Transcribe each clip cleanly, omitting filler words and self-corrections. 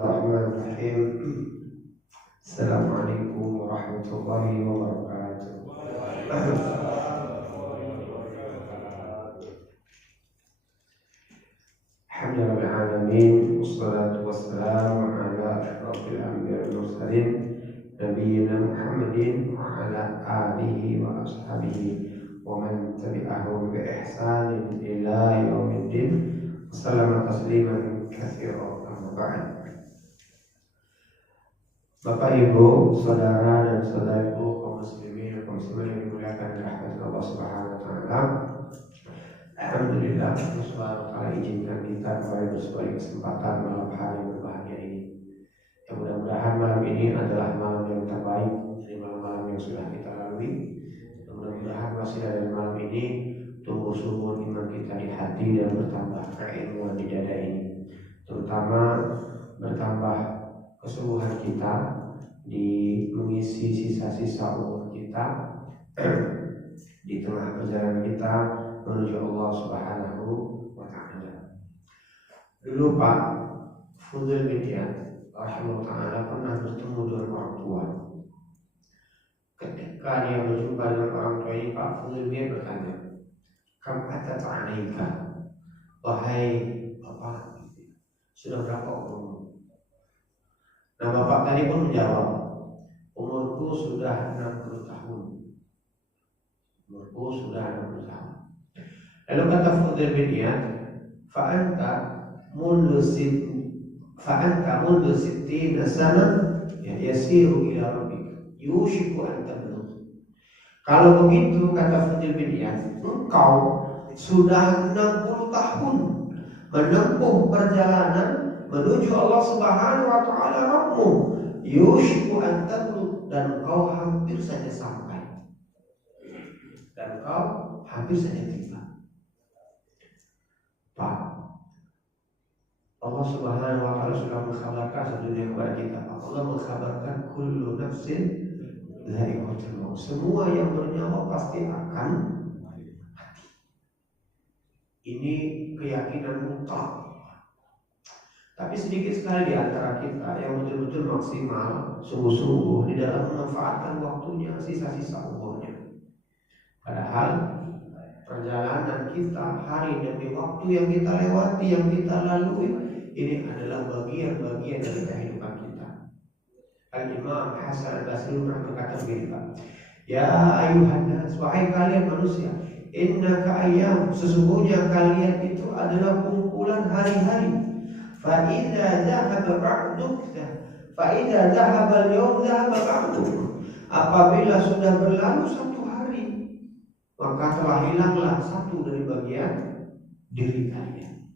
Bismillahirrahmanirrahim. Assalamualaikum warahmatullahi wabarakatuh. Alhamdulillahil alamin, wassalatu wassalamu ala asyrafil anbiya'i wal mursalin nabiyyina Muhammadin wa ala alihi wa ashabihi wa man tabi'ahum bi ihsanin ila yaumiddin. Wassalamu tasliman katsiran, amma ba'd. Bapak, Ibu, saudara dan saudariku kaum muslimin dan kaum muslimat yang dimuliakan rahmat Allah Subhanahu wa taala. Alhamdulillah, Allah Subhanahu wa taala izinkan kita kembali bersuara di kesempatan malam hari yang berbahagia ini. Yang mudah-mudahan malam ini adalah malam yang terbaik dari malam-malam yang sudah kita lalui. Dan mudah-mudahan masih dari malam ini tumbuh subur iman kita di hati dan bertambah keilmuan di dada ini. Terutama bertambah kesungguhan kita di mengisi sisa-sisa umur kita di tengah perjalanan kita menuju Allah Subhanahu wa taala. Dulu Pak Fudul bin Iyad rahimahullah taala pernah bertemu dengan orang tua. Ketika dia berjumpa dengan orang tua ini, Pak Fudul bin Iyad bertanya, "Kam atat 'alaika?" Wahai Bapak, sudah berapa umurmu? Nah, bapak tadi pun menjawab, umurku sudah 60 tahun. Umurku sudah 60 tahun. Lalu kata Fudul bin Iyad, fa'anta mundu sittina sana yasiru ila rabbika yushiku an tablugh. Kalau begitu, kata Fudul bin Iyad, engkau sudah 60 tahun menempuh perjalanan menuju Allah Subhanahu wa taala Rabbmu, yushiku an tablugh, dan kau hampir saja sampai. Dan kau hampir saja tiba. Pak, Allah Subhanahu wa taala sudah mengkhabarkan sedunia kepada kita. Allah mengkhabarkan kullu nafsin dha'iqatul maut. Semua yang bernyawa pasti akan mati. Ini keyakinan mutlak. Tapi sedikit sekali di antara kita yang betul-betul maksimal, sungguh-sungguh di dalam memanfaatkan waktunya, sisa-sisa umurnya. Padahal perjalanan kita hari demi waktu yang kita lewati, yang kita lalui, ini adalah bagian-bagian dari kehidupan kita. Al-Imam Hasan al-Basri pernah berkata begini, Pak, ya ayuhan nas, wahai kalian manusia, innaka ayyam, sesungguhnya kalian itu adalah kumpulan hari-hari. Fa'idha dhahaba ba'duk, fa'idha dhahaba al-yawm dhahaba ba'duk. Apabila sudah berlalu satu hari, maka telah hilanglah satu dari bagian diri kalian.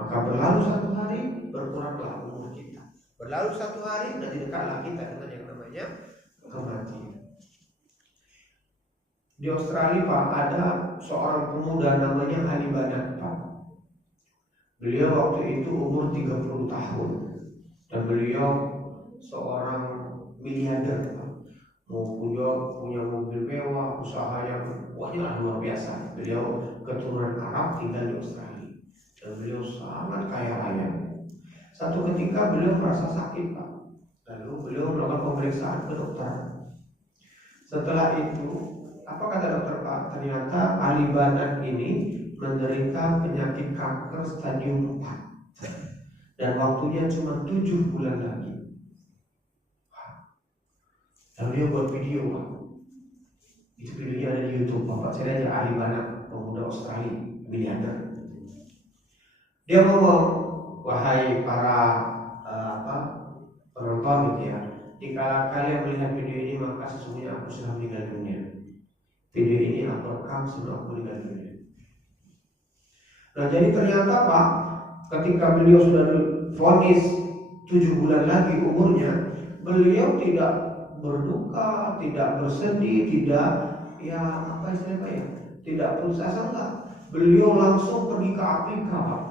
Maka berlalu satu hari, berkuranglah umur kita. Berlalu satu hari, dan dekatlah kita dengan yang namanya kematian. Di Australia, Pak, ada seorang pemuda namanya Ali Banat, Pak. Beliau waktu itu umur 30 tahun. Dan beliau seorang miliarder, Pak. Punya mobil mewah, usaha yang wajah luar biasa. Beliau keturunan Arab, tinggal di Australia. Dan beliau sangat kaya raya. Satu ketika beliau merasa sakit, Pak. Lalu beliau melakukan pemeriksaan ke dokter. Setelah itu, apa kata dokter, Pak? Ternyata Ali Banat ini menderita penyakit kanker stadium 4. Dan waktunya cuma 7 bulan lagi. Lalu dia buat video, Pak. Itu videonya ada di YouTube, Bapak. Saya aja Ali Banat, pemuda Australia, miliarder. Dia ngomong, wahai para penonton gitu ya, jika kalian melihat video ini, maka sesungguhnya aku sudah meninggal dunia. Video ini aku rekam sebelum aku meninggal dunia. Nah, jadi ternyata, Pak, ketika beliau sudah divonis 7 bulan lagi umurnya, beliau tidak berduka, tidak bersedih, tidak tidak putus asa, enggak. Beliau langsung pergi ke Afrika, Pak.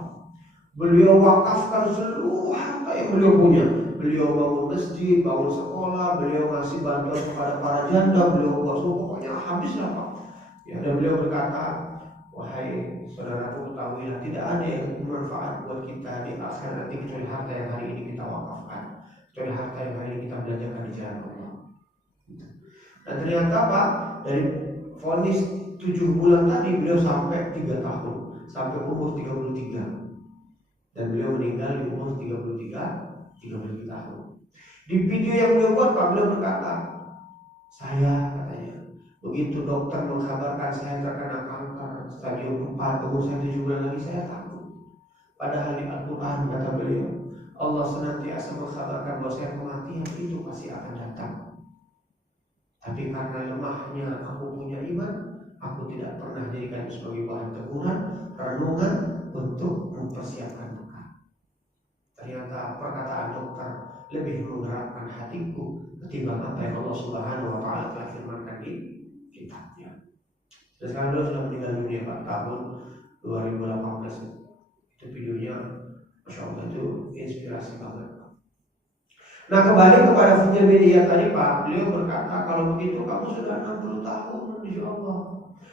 Beliau wakafkan seluruh harta yang beliau punya. Beliau bangun masjid, bangun sekolah, beliau ngasih bantuan kepada para janda, beliau buat pokoknya habislah, Pak. Ya, dan beliau berkata, Wahai saudaraku, ketahuilah tidak ada yang bermanfaat buat kita di akhirat nanti kecuali harta yang hari ini kita wakafkan, kecuali harta yang hari ini kita belanjakan di jalan Allah. Dan ternyata Pak, dari vonis 7 bulan tadi beliau sampai 3 tahun, sampai umur 33. Dan beliau meninggal di umur 33 tahun. Di video yang beliau buat Pak, beliau berkata, saya katanya, begitu dokter mengkabarkan saya terkena kanker stadium 4, umur saya 7 bulan lagi, saya takut. Padahal di Al-Quran kata beliau, Allah senantiasa mengkabarkan bahwa saya kematian itu pasti akan datang. Tapi karena lemahnya aku punya iman, aku tidak pernah jadikan sebagai bahan teguran, renungan untuk mempersiapkan bekal. Ternyata perkataan dokter lebih menggerakkan hatiku ketimbang apa yang Allah Subhanahu wa Ta'ala telah firmankan di kitabnya. Dan sekarang beliau sudah meninggal dunia Pak, tahun 2018. Itu videonya, Masya Allah, itu inspirasi banget. Nah, kembali kepada Fudail bin Iyad tadi Pak, beliau berkata, kalau begitu kamu sudah 60 tahun insya Allah.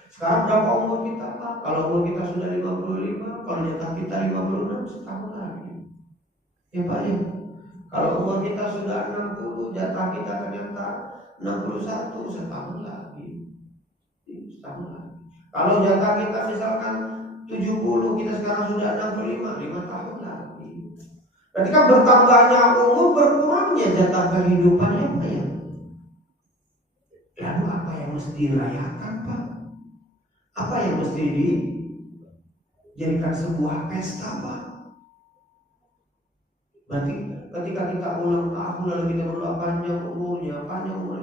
Sekarang berapa umur kita Pak? Kalau umur kita sudah 55, kalau jatah kita 56, setahun lagi. Ya Pak ya. Kalau umur kita sudah 60, jatah kita ternyata 61, setahun lagi. Setahun lagi. Kalau jatah kita misalkan 70, kita sekarang sudah 65, 5 tahun lagi. Berarti kan bertambahnya umur, berkurangnya jatah kehidupan ya Pak ya. Lalu apa yang mesti dirayakan Pak? Apa yang mesti dijadikan sebuah pesta Pak? Berarti ketika kita ulang tahun lalu kita berdoa panjang umurnya,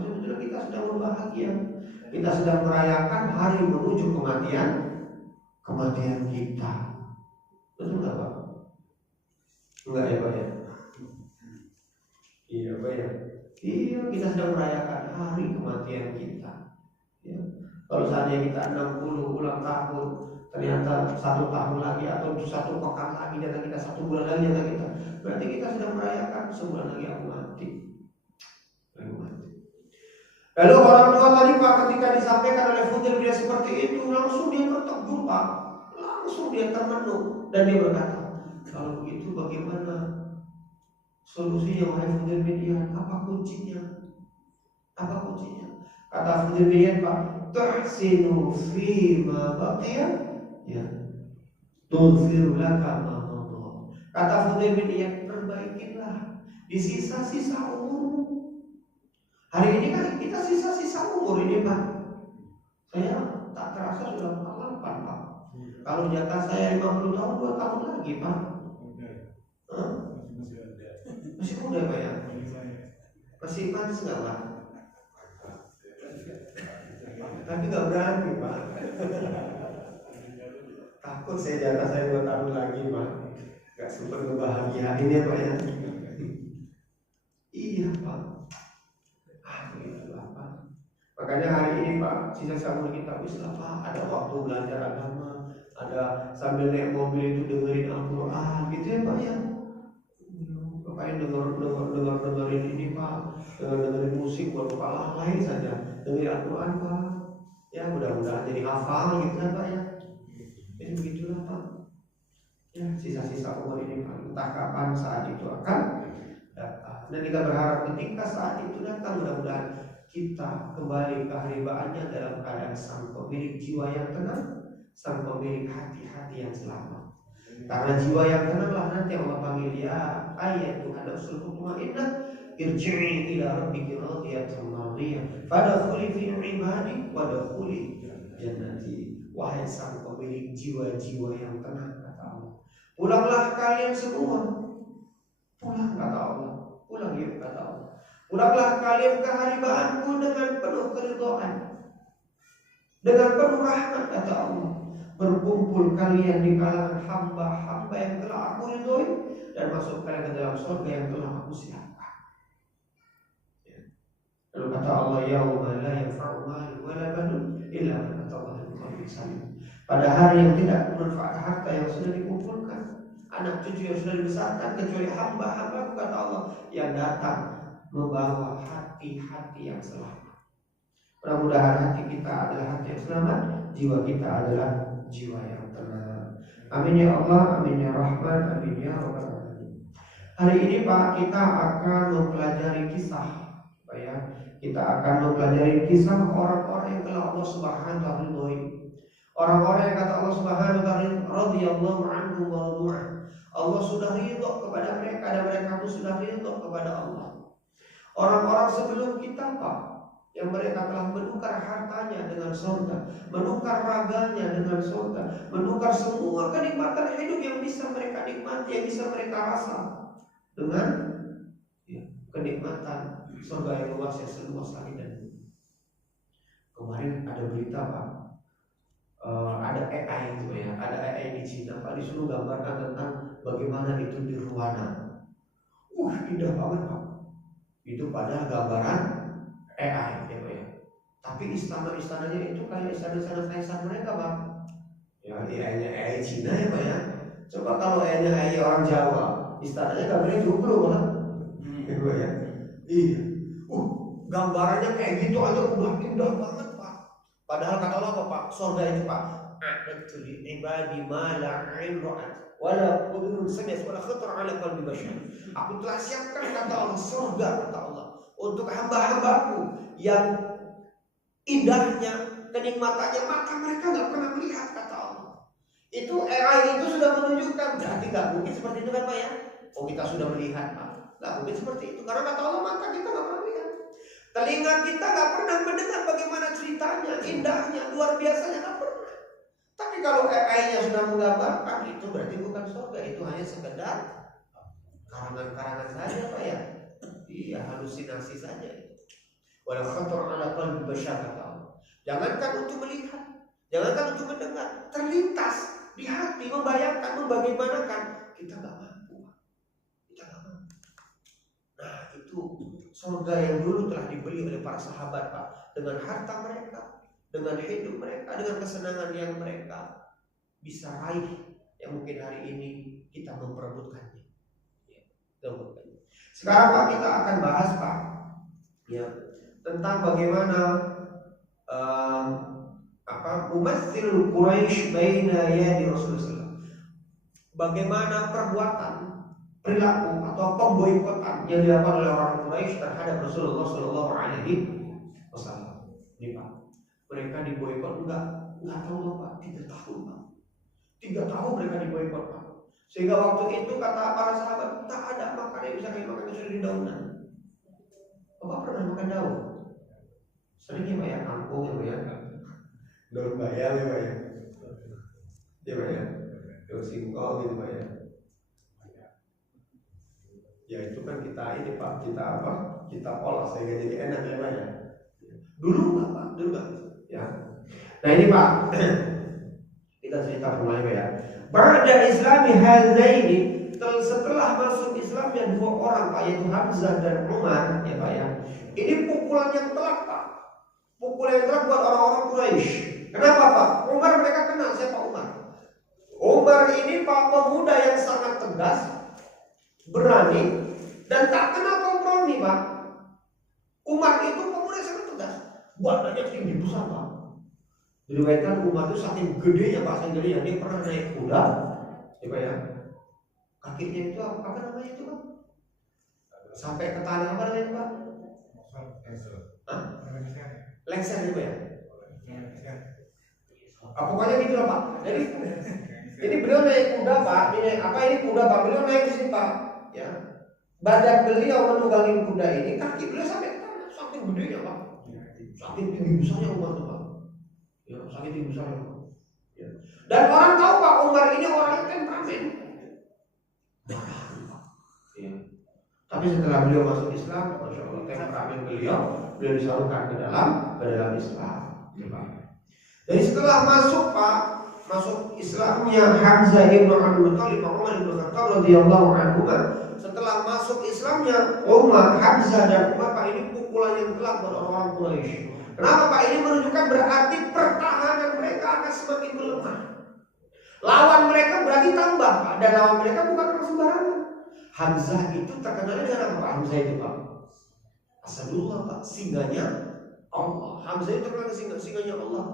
sebetulnya kita sedang berbahagia. Kita sedang merayakan hari menuju kematian kita. Betul nggak Pak? Enggak ya Pak ya? Iya Pak ya? Iya, kita sedang merayakan hari kematian kita. Ya. Kalau seandainya kita 60 ulang tahun, ternyata 1 tahun lagi atau 1 pekan lagi data kita, 1 bulan lagi data kita, berarti kita sedang merayakan sebulan lagi aku mati. Lalu orang tua tadi Pak, ketika disampaikan oleh Fudail bin Iyad seperti itu, langsung dia tertegun Pak, langsung dia termenung dan dia berkata, kalau begitu bagaimana solusinya wahai Fudail bin Iyad? Apa kuncinya? Apa kuncinya? Kata Fudail bin Iyad Pak, tuhsinu fima baqiya ya tughfir laka ma madha. Kata Fudail bin Iyad, perbaikilah di sisa-sisa umurmu. Hari ini kan kita sisa-sisa umur ini Pak. Saya tak terasa sudah 48 Pak. Kalau jatah saya 50 tahun, 2 tahun lagi Pak. Masih muda Pak ya? Masih panas nggak Pak? Tapi nggak berani Pak. Takut saya jatah saya 2 tahun lagi Pak. Gak sempat kebahagiaan ini Pak ya. Iya Pak. Itulah Pak. Makanya hari ini Pak, sisa umur kita Islam Pak, ada waktu belajar agama, ada sambil naik mobil itu dengerin Al-Quran gitu ya Pak ya. Ngapain dengerin ini Pak, dengerin musik buat kepala lain saja, dengerin Al-Quran Pak. Ya mudah-mudahan jadi hafal gitu kan Pak ya. Jadi begitulah Pak. Ya sisa-sisa umur ini Pak, entah kapan saat itu akan datang. Dan kita berharap ketika saat itu datang, mudah-mudahan kita kembali ke haribaannya dalam keadaan sang pemilik jiwa yang tenang, sang pemilik hati-hati yang selamat. Karena jiwa yang tenanglah nanti Allah panggil, ya ayat Tuhan nafsul mutmainnah irji'i ila rabbiki radiyatan mardiyah fadkhuli fi ibadi wadkhuli jannati. Wahai sang pemilik jiwa-jiwa yang tenang, kata Allah, pulanglah kalian semua. Pulang kata Allah, pulang yuk kata Allah. Pulanglah kalian ke haribaanku dengan penuh keridhaan, dengan penuh rahmat kata Allah. Berkumpul kalian di kalangan hamba-hamba yang telah aku ridhoi dan masuk kalian ke dalam surga yang telah aku siapkan. Ya. Lalu kata Allah, yauma la yanfa'u malun wala banun illa man atallaha biqalbin salim. Pada hari yang tidak bermanfaat harta yang sudah dikumpulkan, anak cucu yang sudah dibesarkan, kecuali hamba-hamba kata Allah yang datang membawa hati-hati yang selamat. Mudah-mudahan hati kita adalah hati yang selamat, jiwa kita adalah jiwa yang tenang. Amin ya Allah, amin ya Rahman, amin ya Rabbal Alamin. Hari ini Pak, kita akan mempelajari kisah, Pak ya. Kita akan mempelajari kisah orang-orang yang telah Allah Subhanahu wa taala ridhoi. Orang-orang yang kata Allah Subhanahu wa taala radhiyallahu anhum wa radu'an. Allah sudah ridho kepada mereka dan mereka pun sudah ridho kepada Allah. Orang-orang sebelum kita Pak, yang mereka telah menukar hartanya dengan surga, menukar raganya dengan surga, menukar semua kenikmatan hidup yang bisa mereka nikmati, yang bisa mereka rasa dengan kenikmatan surga yang luas, yang seluas langit dan bumi. Kemarin ada berita Pak, ada AI itu ya, ada AI di Cina Pak, disuruh gambarkan tentang bagaimana itu di Ruanda. Indah banget Pak. Itu padahal gambaran AI ya Pak ya. Tapi istana-istananya itu kayak istana-istana kaisar mereka Pak. Ya AI-nya AI Cina ya Pak ya. Coba kalau AI-nya AI orang Jawa, istananya gambarnya jomblo Pak. Ya Pak ya. Iya. Gambarannya kayak gitu aja udah indah banget Pak. Padahal kata Allah apa Pak? Surga itu Pak, a'adtu li ibadi ma la 'ain ra'at wala udhun sami'at wala khatar 'ala qalbi bashar. Aku telah siapkan kata Allah surga kata Allah untuk hamba-hambaku yang indahnya, kenikmatannya mata mereka nggak pernah melihat kata Allah. Itu AI itu sudah menunjukkan, berarti nggak mungkin seperti itu kan Pak ya? Oh kita sudah melihat Pak, nggak mungkin seperti itu karena kata Allah mata kita nggak pernah melihat, telinga kita nggak pernah mendengar bagaimana ceritanya, indahnya, luar biasanya nggak pernah. Tapi kalau AI-nya sudah menggambarkan itu berarti bukan surga, itu hanya sekedar karangan-karangan saja Pak ya. Iya, halusinasi saja itu. Wala khatar 'ala qalbi bashar kata Allah. Jangankan untuk melihat, jangankan untuk mendengar, terlintas di hati, membayangkan, membagaimanakan, kita nggak mampu. Kita nggak mampu. Nah itu surga yang dulu telah dibeli oleh para sahabat Pak, dengan harta mereka, dengan hidup mereka, dengan kesenangan yang mereka bisa raih, yang mungkin hari ini kita memperebutkannya. Sekarang Pak kita akan bahas Pak ya, tentang bagaimana mumassil Quraisy baina yadi Rasulullah. Bagaimana perbuatan, perilaku atau pemboikotan yang dilakukan oleh orang Quraisy terhadap Rasulullah Shallallahu Alaihi Wasallam. Ini Pak, mereka diboikot enggak tahu Pak, 3 tahun Pak. 3 tahun mereka diboikot Pak. Sehingga waktu itu kata para sahabat, tak ada makanan yang bisa kami makan kecuali di daunan. Bapak pernah makan daun? Sering ya Pak ya, kangkung ya Pak ya, daun bayam ya Pak ya, ya Pak ya, daun singkong gitu Pak ya. Ya itu kan kita ini Pak, kita olah sehingga jadi enak ya Pak ya. Dulu enggak Pak, dulu enggak ya. Nah ini Pak, kita cerita mulai Pak ya. Ba'da islami hadaini, setelah masuk Islamnya 2 orang Pak, yaitu Hamzah dan Umar ya Pak ya. Ini pukulan yang telak Pak, pukulan yang telak buat orang-orang Quraisy. Kenapa Pak? Umar mereka kenal siapa Umar. Umar ini Pak pemuda yang sangat tegas, berani, dan tak kenal kompromi Pak. Umar itu pemuda yang sangat tegas, badannya tinggi besar Pak. Diriwayatkan Umar itu saking gedenya Pak, saking gedenya dia pernah naik kuda, ya Pak ya. Kakinya itu apa namanya itu Pak? Sampai ke tanah apa namanya Pak? Lengser itu ya. Pokoknya gitu loh Pak. Jadi ini beliau naik kuda Pak. Ini kuda Pak? Beliau naik di sini Pak. Ya. Badan beliau menunggangi kuda ini, kaki beliau sampai ke tanah, saking gedenya Pak. Saking tinggi besarnya Umar itu Pak. Ya, saking tinggi besarnya Pak. Ya. Dan orang tahu Pak, Umar ini orangnya temperamen. Ya. Tapi setelah beliau masuk Islam, Masya Allah, temperamen beliau disalurkan ke dalam Islam. Ya, Pak. Jadi setelah masuk Pak, masuk Islamnya Hamzah ibn Abdul Muttalib, Umar ibn Khattab radhiyallahu anhu. Setelah masuk Islamnya Umar, Hamzah dan Umar Pak, ini pukulan yang telak buat orang-orang Quraisy. Kenapa Pak? Ini menunjukkan berarti pertahanan mereka akan semakin melemah. Lawan mereka berarti tambah Pak, dan lawan mereka bukan orang sembarangan. Hamzah itu terkenalnya dengan apa Hamzah itu Pak? Asadullah Pak, singanya Allah. Hamzah itu terkenal singanya Allah.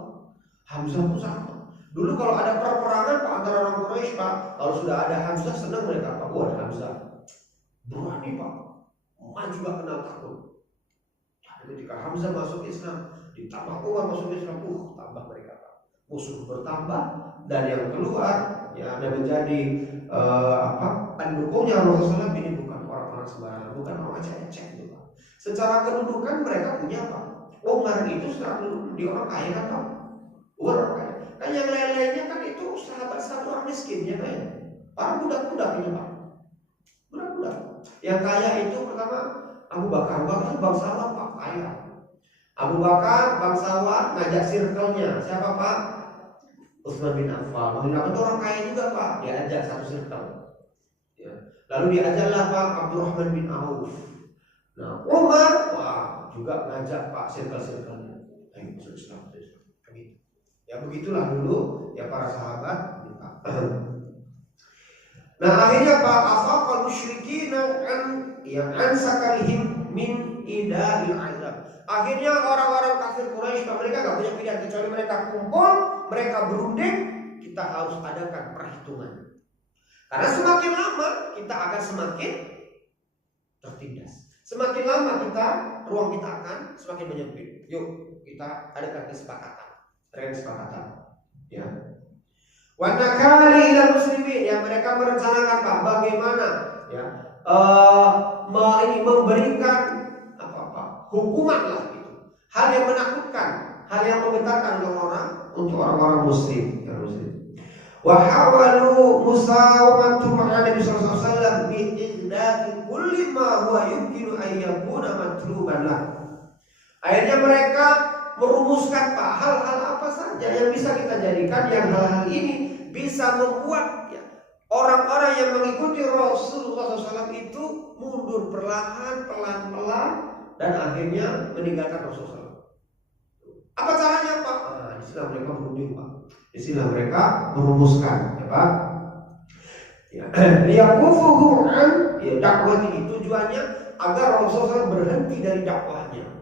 Hamzah pun sama. Dulu kalau ada peperangan Pak antara orang Quraisy Pak, kalau sudah ada Hamzah senang mereka Pak. Wah, ada Hamzah berani Pak, maju gak kenal takut. Jadi ketika Hamzah masuk Islam, ditambah Umar masuk Islam, tambah mereka Pak. Musuh bertambah dan yang keluar ya ada menjadi pendukungnya Rasulullah ini bukan orang-orang sembarangan, bukan orang aceh-aceh gitu Pak. Secara kedudukan mereka punya Pak. Umar itu secara kedudukan dia orang kaya kan Pak. Orang kaya. Kan yang lain-lainnya kan itu sahabat-sahabat orang miskin ya Pak ya. Para budak-budak ini Pak. Budak-budak. Yang kaya itu pertama Abu Bakar. Abu Bakar itu bangsawan Pak, kaya. Abu Bakar bangsawan ngajak circle-nya. Siapa Pak? Utsman bin Affan. Utsman bin Affan itu orang kaya juga Pak. Dia ajak satu circle. Ya. Lalu diajaklah Pak Abdurrahman bin Auf. Nah, Umar juga ngajak Pak circle-circle-nya. Ayo masuk Islam. Ya begitulah dulu ya para sahabat. Nah akhirnya Pak afaqal musyrikin an sakarihim min ida'il azab. Akhirnya orang-orang kafir Quraisy mereka gak punya pilihan kecuali mereka kumpul, mereka berunding, kita harus adakan perhitungan. Karena semakin lama kita akan semakin tertindas. Semakin lama ruang kita akan semakin menyempit. Yuk kita adakan kesepakatan. Kesepakatan ya. Wa nakali ilal muslimin yang mereka merencanakan Pak bagaimana ya memberikan hukuman lah gitu. Hal yang menakutkan, hal yang menggetarkan untuk orang-orang muslim ya muslim. Wa hawalu musawamatu ma'a Nabi sallallahu alaihi wasallam bi ihdati kulli ma huwa yumkinu an yakuna matluban lah. Akhirnya mereka merumuskan Pak hal-hal apa saja yang bisa kita jadikan yang hal-hal ini bisa membuat ya, orang-orang yang mengikuti Rasulullah SAW itu mundur perlahan, pelan-pelan dan akhirnya meninggalkan Rasulullah. Apa caranya Pak? Nah, istilah mereka berunding Pak. Istilah mereka merumuskan ya Pak. Ya, liyakufuhum an ya dakwah ini tujuannya agar Rasulullah SAW berhenti dari dakwahnya.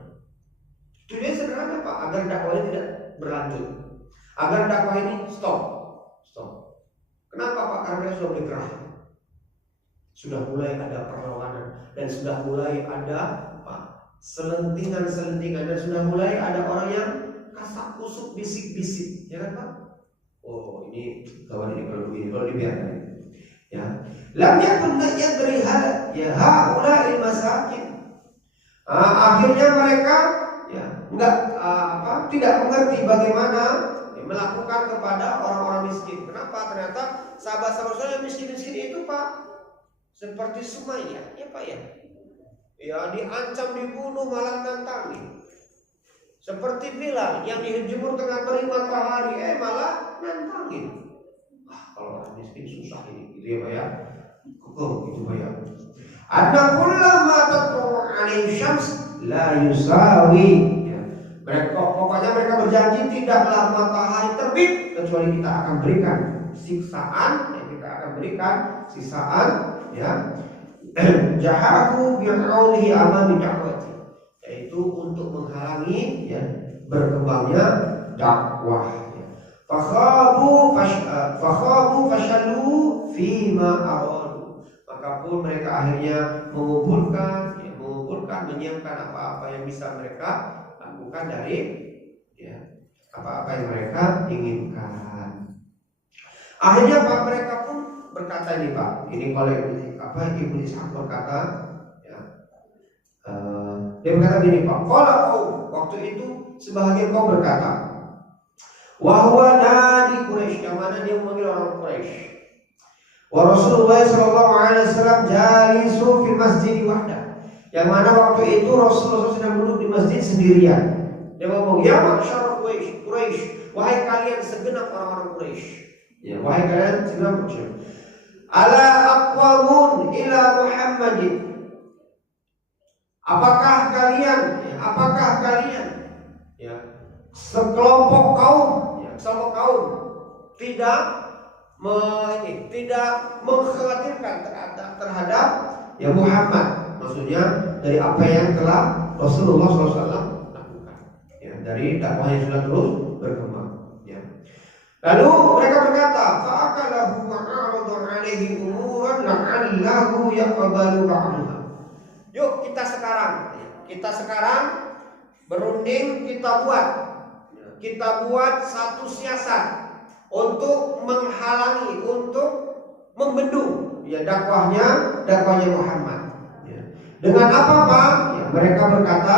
Tujuannya sederhana Pak, agar dakwah ini tidak berlanjut, agar dakwah ini stop. Kenapa Pak? Karena mereka sudah mulai gerah, sudah mulai ada perlawanan dan sudah mulai ada Pak selentingan dan sudah mulai ada orang yang kasak kusuk bisik-bisik, ya kan Pak? Oh ini kawan ini kalau dibiarkan, ya. Lam yakun yadri hada ya haula il masakin. Akhirnya mereka tidak mengerti bagaimana melakukan kepada orang-orang miskin. Kenapa? Ternyata sahabat-sahabat saya miskin-miskin itu Pak seperti Sumayyah ya Pak ya. Ya diancam dibunuh malah nantangin. Seperti Bilal yang dijemur tengah terik matahari malah nantangin. Kalau orang miskin susah ini gitu ya Pak ya. Gitu Pak ya. Anna kullama tatlu alaihi syams la yusawi. Pokoknya mereka berjanji tidaklah matahari terbit kecuali kita akan berikan siksaan, ya jahahu bi'aulihi amami dakwati, yaitu untuk menghalangi ya berkembangnya dakwah. Fakhabu fashalu fima aradu. Maka pun mereka akhirnya mengumpulkan menyiapkan apa-apa yang bisa mereka bukan dari ya apa-apa yang mereka inginkan. Akhirnya Pak mereka pun berkata ini Pak, ini kalau Ibnu Ishaq berkata ya, dia berkata gini Pak, kalau waktu itu sebahagian kaum berkata, wahwa nadi Quraisy, yang mana dia memanggil orang Quraisy. Wa Rasulullah sallallahu alaihi wasallam jalisu fil masjid wahda. Yang mana waktu itu Rasulullah sedang duduk di masjid sendirian. Dia ngomong, ya masyarakat Quraisy, wahai kalian segenap orang-orang Quraisy. Ya, wahai kalian segenap Quraisy. Ala aqwamun ila Muhammadin. Apakah kalian ya sekelompok kaum tidak mengkhawatirkan terhadap ya Muhammad. Maksudnya dari apa yang telah Rasulullah SAW lakukan, ya, dari dakwah yang sudah terus berkembang. Ya. Lalu mereka berkata, fa'akalahu wa'aradu alaihi umuran la'allahu yaqbalu ba'daha. Yuk kita sekarang berunding, kita buat satu siasat untuk menghalangi, untuk membendung ya dakwahnya Muhammad. Ya. Dengan apa Pak? Ya, mereka berkata,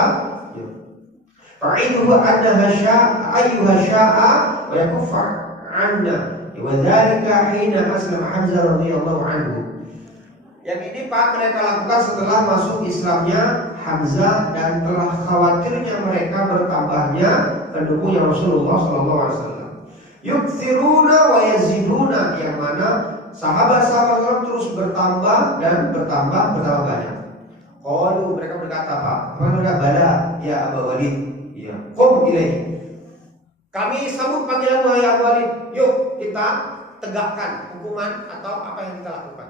fa'iduhu annaha ayyuha sya'a wa yakufar anna wa dzalika hina aslama Hamzah radhiyallahu anhu. Yang ini Pak mereka lakukan setelah masuk Islamnya Hamzah dan telah khawatirnya mereka bertambahnya pendukungnya Rasulullah sallallahu alaihi wasallam. Yukthiruna wa yaziduna, yang mana sahabat-sahabat terus bertambah dan bertambah banyak. Qalu, mereka berkata Pak, mereka bala ya Abu Walid, ya qum ilaih. Kami sambut panggilan wahai Abu Walid, yuk kita tegakkan hukuman atau apa yang kita lakukan.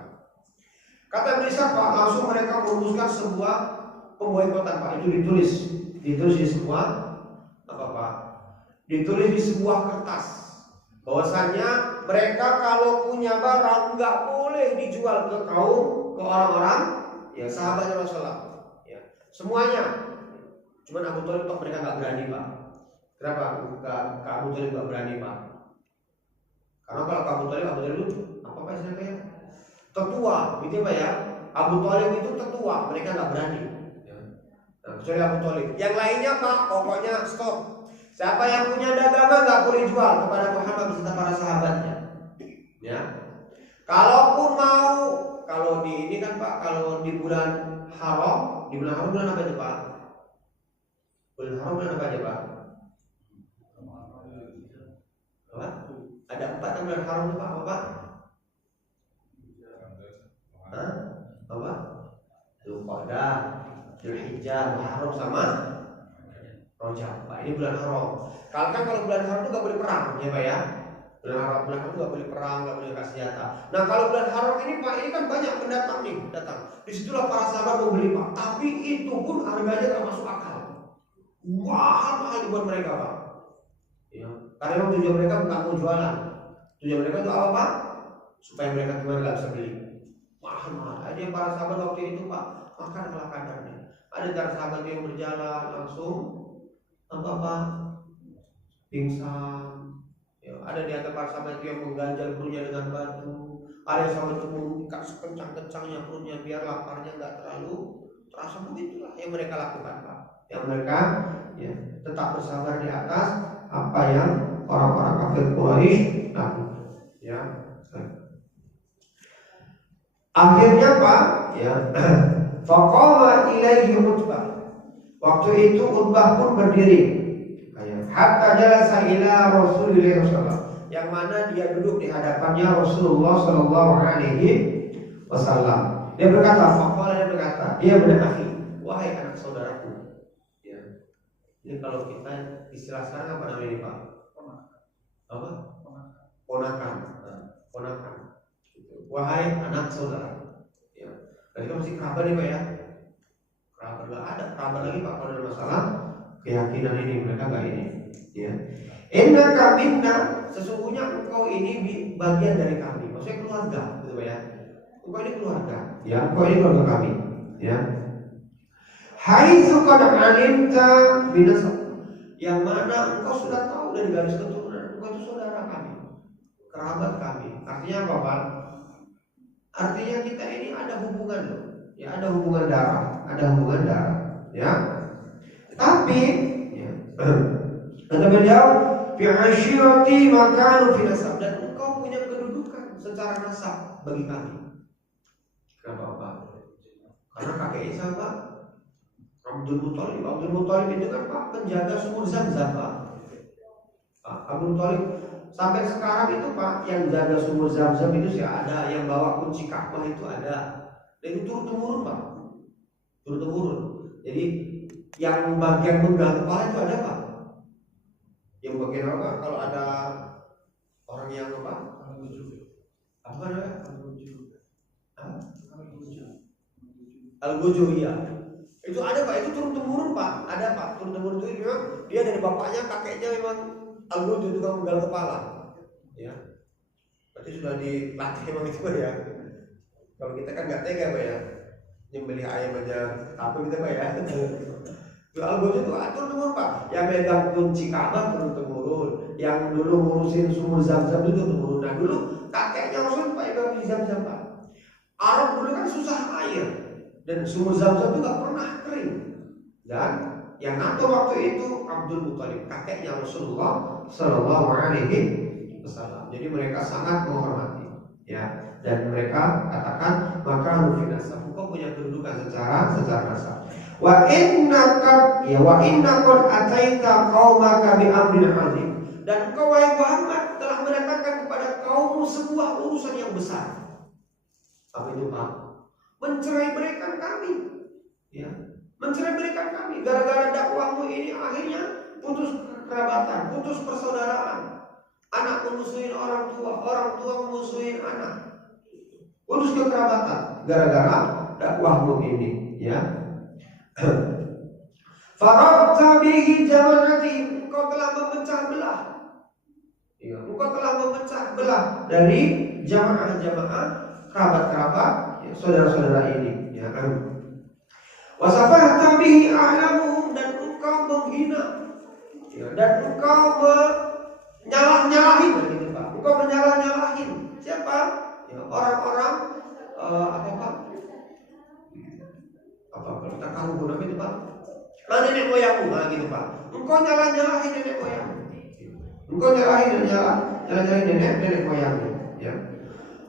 Kata Iblis Pak, langsung mereka merumuskan sebuah pemboikotan Pak. Itu ditulis di sebuah apa Pak? Ditulis di sebuah kertas. Bahwasanya mereka kalau punya barang nggak boleh dijual ke orang-orang ya sahabatnya Rasulullah. Ya, semuanya. Cuman Abu Thalib mereka nggak berani Pak. Kenapa? Abu Thalib nggak berani Pak? Karena kalau Abu Thalib itu apa istilahnya? Tetua, gitu Pak ya. Abu Thalib itu tetua, mereka nggak berani. Ya. Nah, kecuali Abu Thalib. Yang lainnya Pak, pokoknya stop. Siapa yang punya dagangan nggak boleh jual kepada Muhammad beserta para sahabatnya. Ya. Kalaupun mau, kalau di ini kan Pak, kalau di bulan haram bulan apa itu Pak? Bulan haram bulan apa aja Pak? Apa? Ada 4 bulan haram itu Pak, apa? Hah? Apa? Dzulqa'dah, Dzulhijjah, Muharram sama Rajab. Pak, ini bulan haram. Kalau bulan haram itu nggak boleh perang, ya Pak ya. Bulan haram itu nggak boleh perang, nggak boleh kasih senjata. Nah kalau bulan haram ini Pak, ini kan banyak pendatang nih, datang. Disitulah para sahabat mau beli Pak. Tapi itu pun harganya nggak masuk akal. Mahal dibuat mereka Pak. Ya. Karena memang tujuan mereka bukan mau jualan. Tujuan mereka itu apa Pak? Supaya mereka gimana nggak bisa beli. Mahal. Ada yang para sahabat waktu itu Pak makanlah kadarnya. Ada para sahabat yang berjalan langsung apa pingsan. Ya, ada di antara para sahabat yang mengganjal perutnya dengan batu. Ada yang sahabat itu mengikat sekencang-kencangnya perutnya biar laparnya nggak terlalu terasa. Begitulah yang mereka lakukan Pak. Yang mereka ya, tetap bersabar di atas apa yang orang-orang kafir Quraisy lakukan. Ya. Akhirnya Pak, ya, faqama ilaihi Utbah. Waktu itu Utbah pun berdiri. Hatta jalasa ila Rasulillah sallallahu, yang mana dia duduk di hadapannya Rasulullah sallallahu alaihi wasallam. Dia berkata, dia benar-benar, wahai anak saudaraku. Ya. Ini kalau kita istilah sekarang apa namanya Pak? Apa? Ponakan. Wahai anak saudara. Ya. Berarti kan mesti kerabat nih Pak ya. Kerabat nggak ada kerabat lagi Pak kalau ada masalah keyakinan ini, mereka nggak ini. Ya. Innaka minna, sesungguhnya engkau ini bagian dari kami. Maksudnya keluarga, gitu Pak ya. Engkau ini keluarga. Ya, engkau ini keluarga kami. Ya. Haitsu qad alimta binasab, yang mana engkau sudah tahu dari garis keturunan, engkau itu saudara kami, kerabat kami. Artinya apa Pak? Artinya kita ini ada hubungan loh. Ya, ada hubungan darah, ya. Tapi ya, kata beliau, fi ashirati makanu fi nasab, dan engkau punya kedudukan secara nasab bagi kami. Kenapa Pak? Karena kakeknya siapa? Abdul Muthalib itu kan Pak penjaga sumur Zam-Zam Pak. Abdul Muthalib sampai sekarang itu Pak yang jaga sumur Zam-Zam itu sih ada, yang bawa kunci Ka'bah itu ada. Dan itu turun-temurun Pak. Turun-temurun. Jadi yang bagian penggal kepala itu ada Pak. Yang bagian apa? Kalau ada orang yang apa? Apa namanya? Al-Gujuh, iya. Itu ada Pak, itu turun-temurun Pak. Ada Pak, turun-temurun itu memang dia dari bapaknya, kakeknya memang Al-Gujuh juga penggal kepala. ya. Berarti sudah dilatih emang itu Pak ya. Kalau kita kan nggak tega Pak ya, nyembelih ayam aja takut kita Pak ya. Soal bos itu atur temurun Pak, yang megang kunci Ka'bah turun temurun, yang dulu ngurusin sumur Zam-Zam itu temurun. Nah dulu kakeknya Rasul Pak yang di Zam-Zam Pak. Arab dulu kan susah air dan sumur Zam-Zam itu nggak pernah kering. Dan yang ngatur waktu itu Abdul Muthalib, kakeknya Rasulullah Shallallahu Alaihi Wasallam. Jadi mereka sangat menghormati, ya. Dan mereka katakan maka Rufin Nasab, engkau punya kedudukan secara nasab. Wa innakun ataita qaumaka bi amrin azim. Dan engkau wahai Muhammad telah mendatangkan kepada kaummu sebuah urusan yang besar. Apa itu Pak? Mencerai-beraikan kami, ya. Mencerai-beraikan kami gara-gara dakwahmu ini akhirnya putus kerabatan, putus persaudaraan. Anak memusuhin orang tua memusuhin anak. Putus kekerabatan gara-gara dakwahmu ini, ya. Farabta bihi jama'ati, engkau telah memecah belah. Ya, engkau telah memecah belah dari jamaah-jamaah, kerabat-kerabat, ya, saudara-saudara ini, ya kan. Wasafahta bihi a'lamuhum, dan engkau menghina, ya, dan engkau menyalah-nyalahin, gitu Pak. Engkau menyalah-nyalahin siapa? Ya, orang-orang apa kalau kita kamu namanya itu Pak? Nenek moyangmu, gitu Pak. Engkau nyalah-nyalahin nenek moyangmu. Engkau nyalahin nenek moyangmu, ya.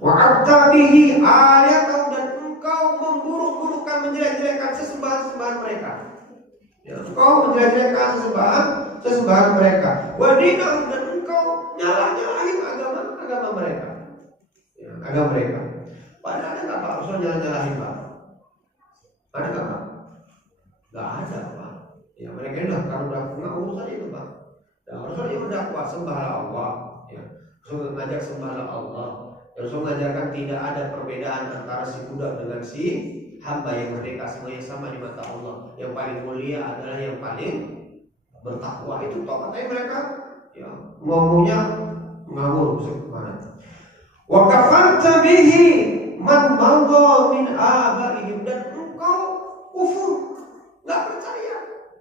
Wa abtabihi ayatahu, dan engkau memburuk-burukkan, menjelek-jelekkan sesembahan-sembahan mereka. Ya, engkau menjelek-jelekkan sesembahan mereka. Wa dinahum, dan engkau nyalah-nyalahin agama mereka. Ya, agama mereka. Padahal ada nggak Pak Rasul nyalah-nyalahin Pak? Ada nggak Pak? Nggak ada Pak. Ya mereka udah punya urusan itu Pak. Dan Rasul yang berdakwah sembahlah Allah, ya. Rasul mengajak sembahlah Allah. Rasul mengajarkan tidak ada perbedaan antara si budak dengan si hamba yang merdeka, semuanya sama di mata Allah. Yang paling mulia adalah yang paling bertakwa. Itu toh katanya mereka, ya, ngomongnya ngawur mana. Wa kafarta bihi man madha min abaihim, dan engkau kufur, enggak percaya.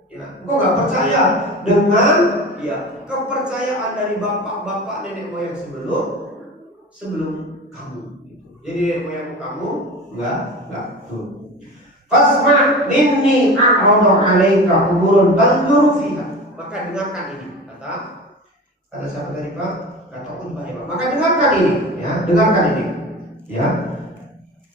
Ya, engkau enggak percaya dengan, ya, kepercayaan dari bapak-bapak nenek moyang sebelum kamu, gitu. Jadi nenek moyang kamu enggak tuh. Fasma' minni a'radu 'alaika umurun tanzuru fiha. Maka dengarkan ini, kata siapa tadi Pak? Kata Utbah ya Pak. Maka dengarkan ini, ya, dengarkan ini, ya.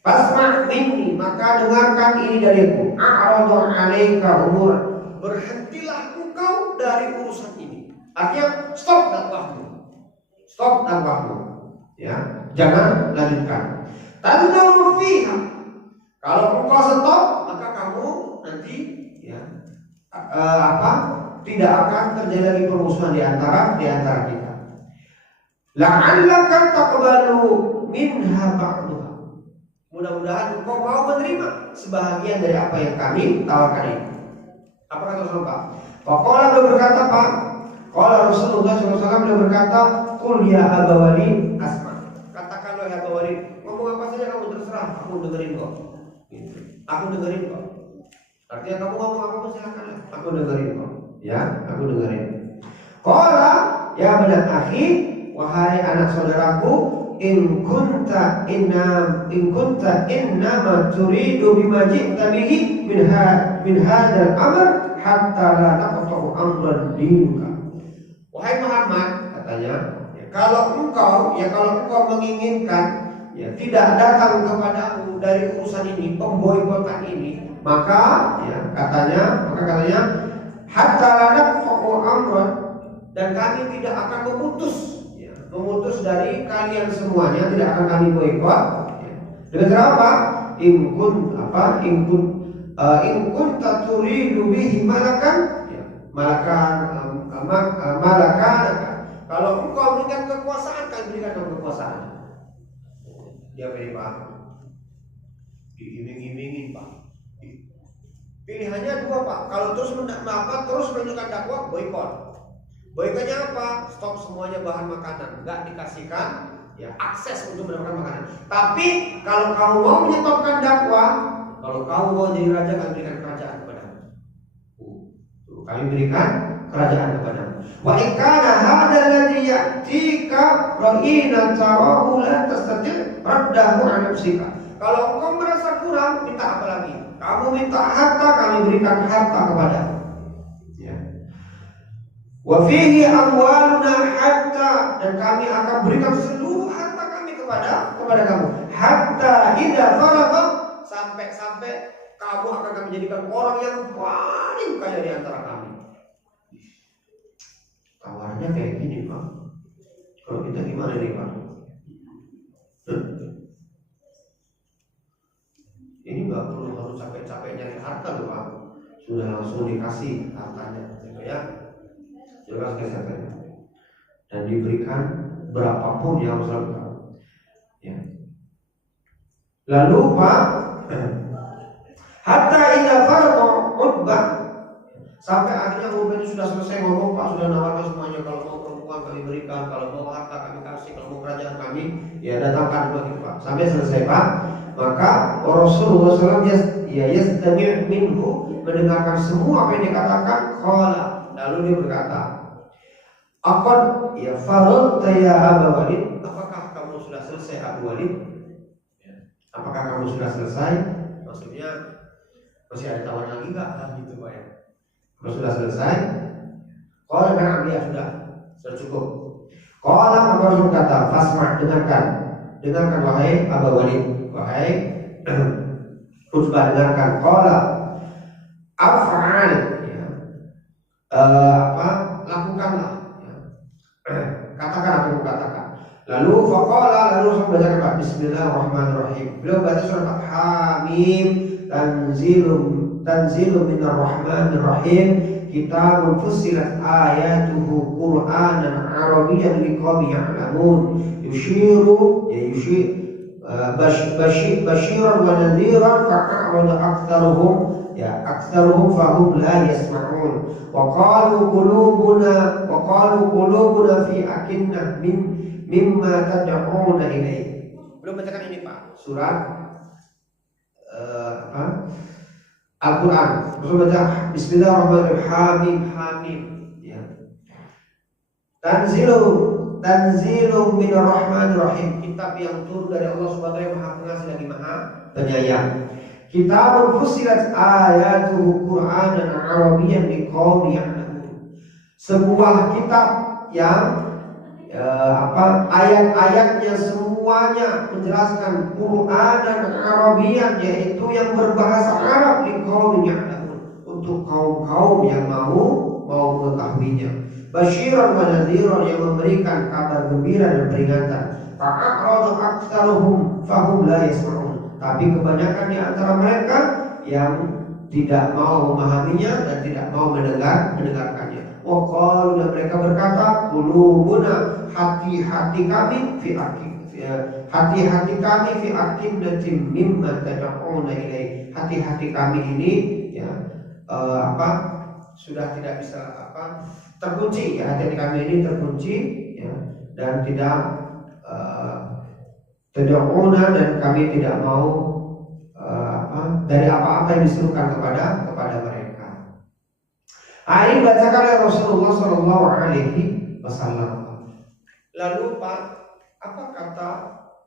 Fasma' minni, maka dengarkan ini dariku. A'radu 'alaika umurun. Berhentilah engkau dari urusan ini. Artinya stop dakwahmu, ya, jangan lanjutkan. Tanzuru fiha. Kalau engkau stop, maka kamu nanti, ya, tidak akan terjadi lagi permusuhan di antara kita. La'allaka taqbalu minha ba'daha. Mudah-mudahan engkau mau menerima sebahagian dari apa yang kami tawarkan ini. Apa kata Rasulullah? Faqala, beliau berkata Pak, qala Rasulullah SAW, beliau berkata, qul ya Aba Walid asma. Katakanlah ya Aba Walid, ngomong apa saja kamu terserah, aku dengerin kok. Aku dengerin kok. Artinya kamu ngomong apa silakan, aku dengerin kok. Ya, aku dengerin. Qala ya benar akhi, wahai anak saudaraku, in kunta innama turidu bima ji'ta bihi min hadzal amr hatta la taqta'u amran dinuka. Wahai Muhammad, katanya, ya, kalau engkau menginginkan, ya, tidak datang kepadamu dari urusan ini, pemboikotan ini, maka katanya hatta la naqta'u amran, dan kami tidak akan memutus dari kalian semuanya, tidak akan kami boikot. Dengan cara apa? In kunta turidu bihi malakan, kalau engkau berikan kekuasaan, kami berikan kekuasaan. Dia pilih Pak, diiming-imingin Pak. Pilihannya dua Pak. Kalau terus menunjukkan dakwah, boikot. Boikotnya apa? Stop semuanya namanya bahan makanan, nggak dikasihkan ya akses untuk mendapatkan makanan. Tapi kalau kamu mau menyetopkan dakwah, kalau kamu mau jadi raja, kami berikan kerajaan kepadamu. Kami berikan kerajaan kepadamu. Wa ikana hada alladhi ya'tika ra'ina tarahu la tastati' raddahu 'an nafsika. Kalau kau merasa kurang, minta apa lagi? Kamu minta harta, kami berikan harta kepadamu. Ya. Wa fihi amwaluna hatta, dan kami akan berikan seluruh harta kami kepada kamu. Hatta idza faragha, sampai kamu akan kami jadikan orang yang paling kaya di antara kami. Tawarnya kayak gini, Pak. Kalau kita gimana nih, Pak? Ini nggak perlu harus capek-capek nyari harta loh, Pak. Sudah langsung dikasih hartanya, ya. Sudah kasih hartanya. Dan diberikan berapapun yang harus tahu. Ya. Lalu Pak, hatta idza faragha Utbah, sampai akhirnya Utbah itu sudah selesai ngomong, Pak, sudah nawarkan semuanya. Kalau mau perempuan kami berikan, kalau mau harta kami kasih, kalau mau kerajaan kami, ya datangkan lagi, Pak. Sampai selesai, Pak. Maka Rasulullah SAW yastami' minhu, mendengarkan semua apa yang dikatakan. Qala, lalu dia berkata, "Aqad ya faragta ya Abu Walid?" Apakah kamu sudah selesai, Abu Walid? Apakah kamu sudah selesai? Maksudnya masih ada tawaran lagi nggak? Gitu, Pak, ya. Kalau sudah selesai, qala na'am, ya sudah cukup. Qala, maka Rasul kata, "Fasma', dengarkan wahai Abu Walid, wahai Utbah, dengarkan. Qala af'al, ya. Lakukanlah, ya. Katakan apa yang katakan. Lalu faqala, lalu Rasul membacakan, Pak, Bismillahirrahmanirrahim. Beliau baca surat Hamim, tanzilum minar rahmanir rahim, kitabun fussilat ayatuhu qur'anan arabiyyan liqaumin ya'lamun, basyiran wa nadhiran fa'arada aktsaruhum fahum la yasma'un wa qalu qulubuna fi akinnah mimma tad'una ilaihi. Belum bacakan ini, Pak, surat Al-Quran. Rasul baca Bismillahirrahmanirrahim. Hamim, ya. Tanzilum minar rahmanir rahim, kitab yang turun dari Allah Subhanahu wa taala, Maha Pengasih lagi Maha Penyayang. Kitabun fussilat ayatuhu Qur'anan Arabiyyan liqaumin ya'lamun. Sebuah kitab yang ayat-ayatnya semuanya menjelaskan Qur'anan Arabiyyan, yaitu yang berbahasa Arab, liqaumin ya'lamun, untuk kaum-kaum yang mau mengetahuinya. Basyiran wa nadhiran, yang memberikan kabar gembira dan peringatan. Fa'arada aktsaruhum fahum la yasma'un, tapi kebanyakan di antara mereka yang tidak mau memahaminya dan tidak mau mendengarkannya. Wa qalu, dan mereka berkata, qulubuna, hati-hati kami fi akinnatin mimma tad'una ilaihi. Hati-hati kami ini, ya, sudah tidak bisa terkunci, ya. Hati kami ini terkunci, ya, dan tidak tad'una, dan kami tidak mau dari apa-apa yang disuruhkan kepada mereka. Ini bacakan oleh Rasulullah Sallallahu Alaihi Wasallam. Lalu, Pak, apa kata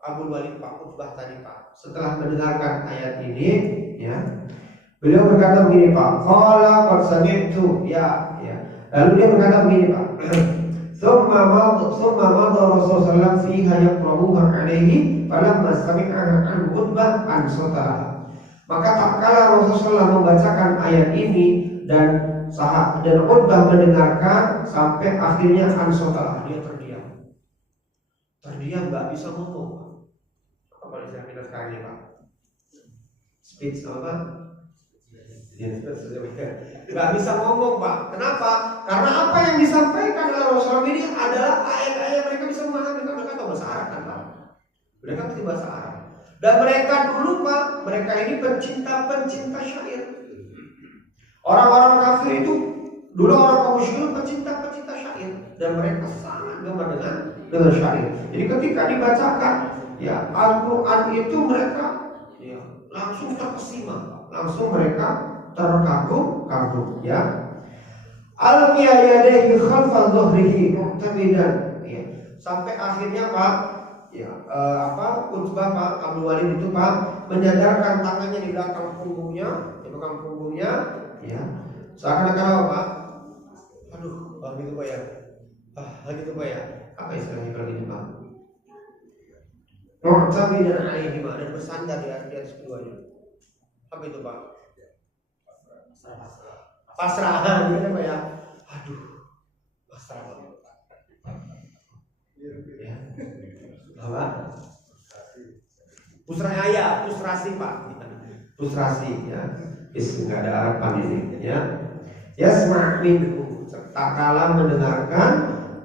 Abu Walid, Pak Utbah tadi, Pak, setelah mendengarkan ayat ini, ya, beliau berkata begini, Pak. Qala qad sami'tu, ya. Lalu dia berkata begini, Pak. Thumma madha Rasulullah fiha yaqrabuha alaihi falamma sami'a an Utbah an sotara. Maka tak kala Rasulullah membacakan ayat ini dan Utbah mendengarkan, sampai akhirnya an sotara, dia terdiam, nggak bisa ngomong. Apa istilah kita sekarang ini, Pak? Speech apa? Nggak bisa ngomong, Pak. Kenapa? Karena apa yang disampaikan oleh Rasulullah ini adalah ayat-ayat mereka bisa memahami. Mereka tahu bahasa Arab, kan, Pak? Mereka ngerti bahasa Arab. Dan mereka dulu, Pak, mereka ini pencinta syair. Orang-orang kafir itu dulu, orang kaum musyrikin pencinta syair, dan mereka sangat gemar berhadapan dengan syariat. Jadi ketika dibacakan ya Al-Quran itu mereka ya, langsung terkesima, langsung mereka terkagum-kagum ya. Al-qiya yadayhi khalfa dhahrihi mu'tamidan ya. Sampai akhirnya Pak ya Utbah Pak Abdul Walid itu Pak menyandarkan tangannya di belakang punggungnya, ya. Seakan-akan apa Pak? Aduh, gitu Pak ya. Gitu Pak ya. Apa istilahnya kalau gitu Pak? Mu'tamidan alaihi dan bersandar di atas keduanya. Apa itu Pak? Pasrah gitu Pak ya. Aduh, pasrah banget. Ya. Apa? Frustrasi Pak. Frustrasi ya. Enggak ada harapan ini ya. Yasma' minhu, tak kalah mendengarkan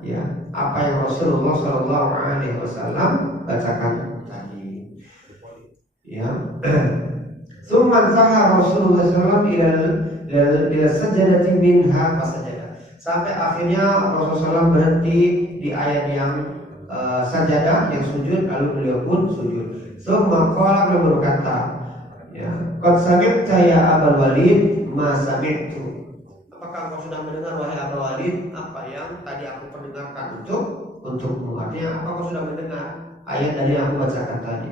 ya apa yang Rasulullah Shallallahu Alaihi Wasallam bacakan tadi. Ya. Summan saha Rasulullah SAW ila sajadati minha fasajada. Sampai akhirnya Rasulullah SAW berhenti di ayat yang sajadah yang sujud, lalu beliau pun sujud. Summa qala, beliau berkata, ya, qad sami'ta ya Abul Walid ma sami'tu. Apakah engkau sudah mendengar wahai Abul Walid apa yang tadi aku perdengarkan untukmu? Artinya apakah kau sudah mendengar ayat dari yang aku bacakan tadi?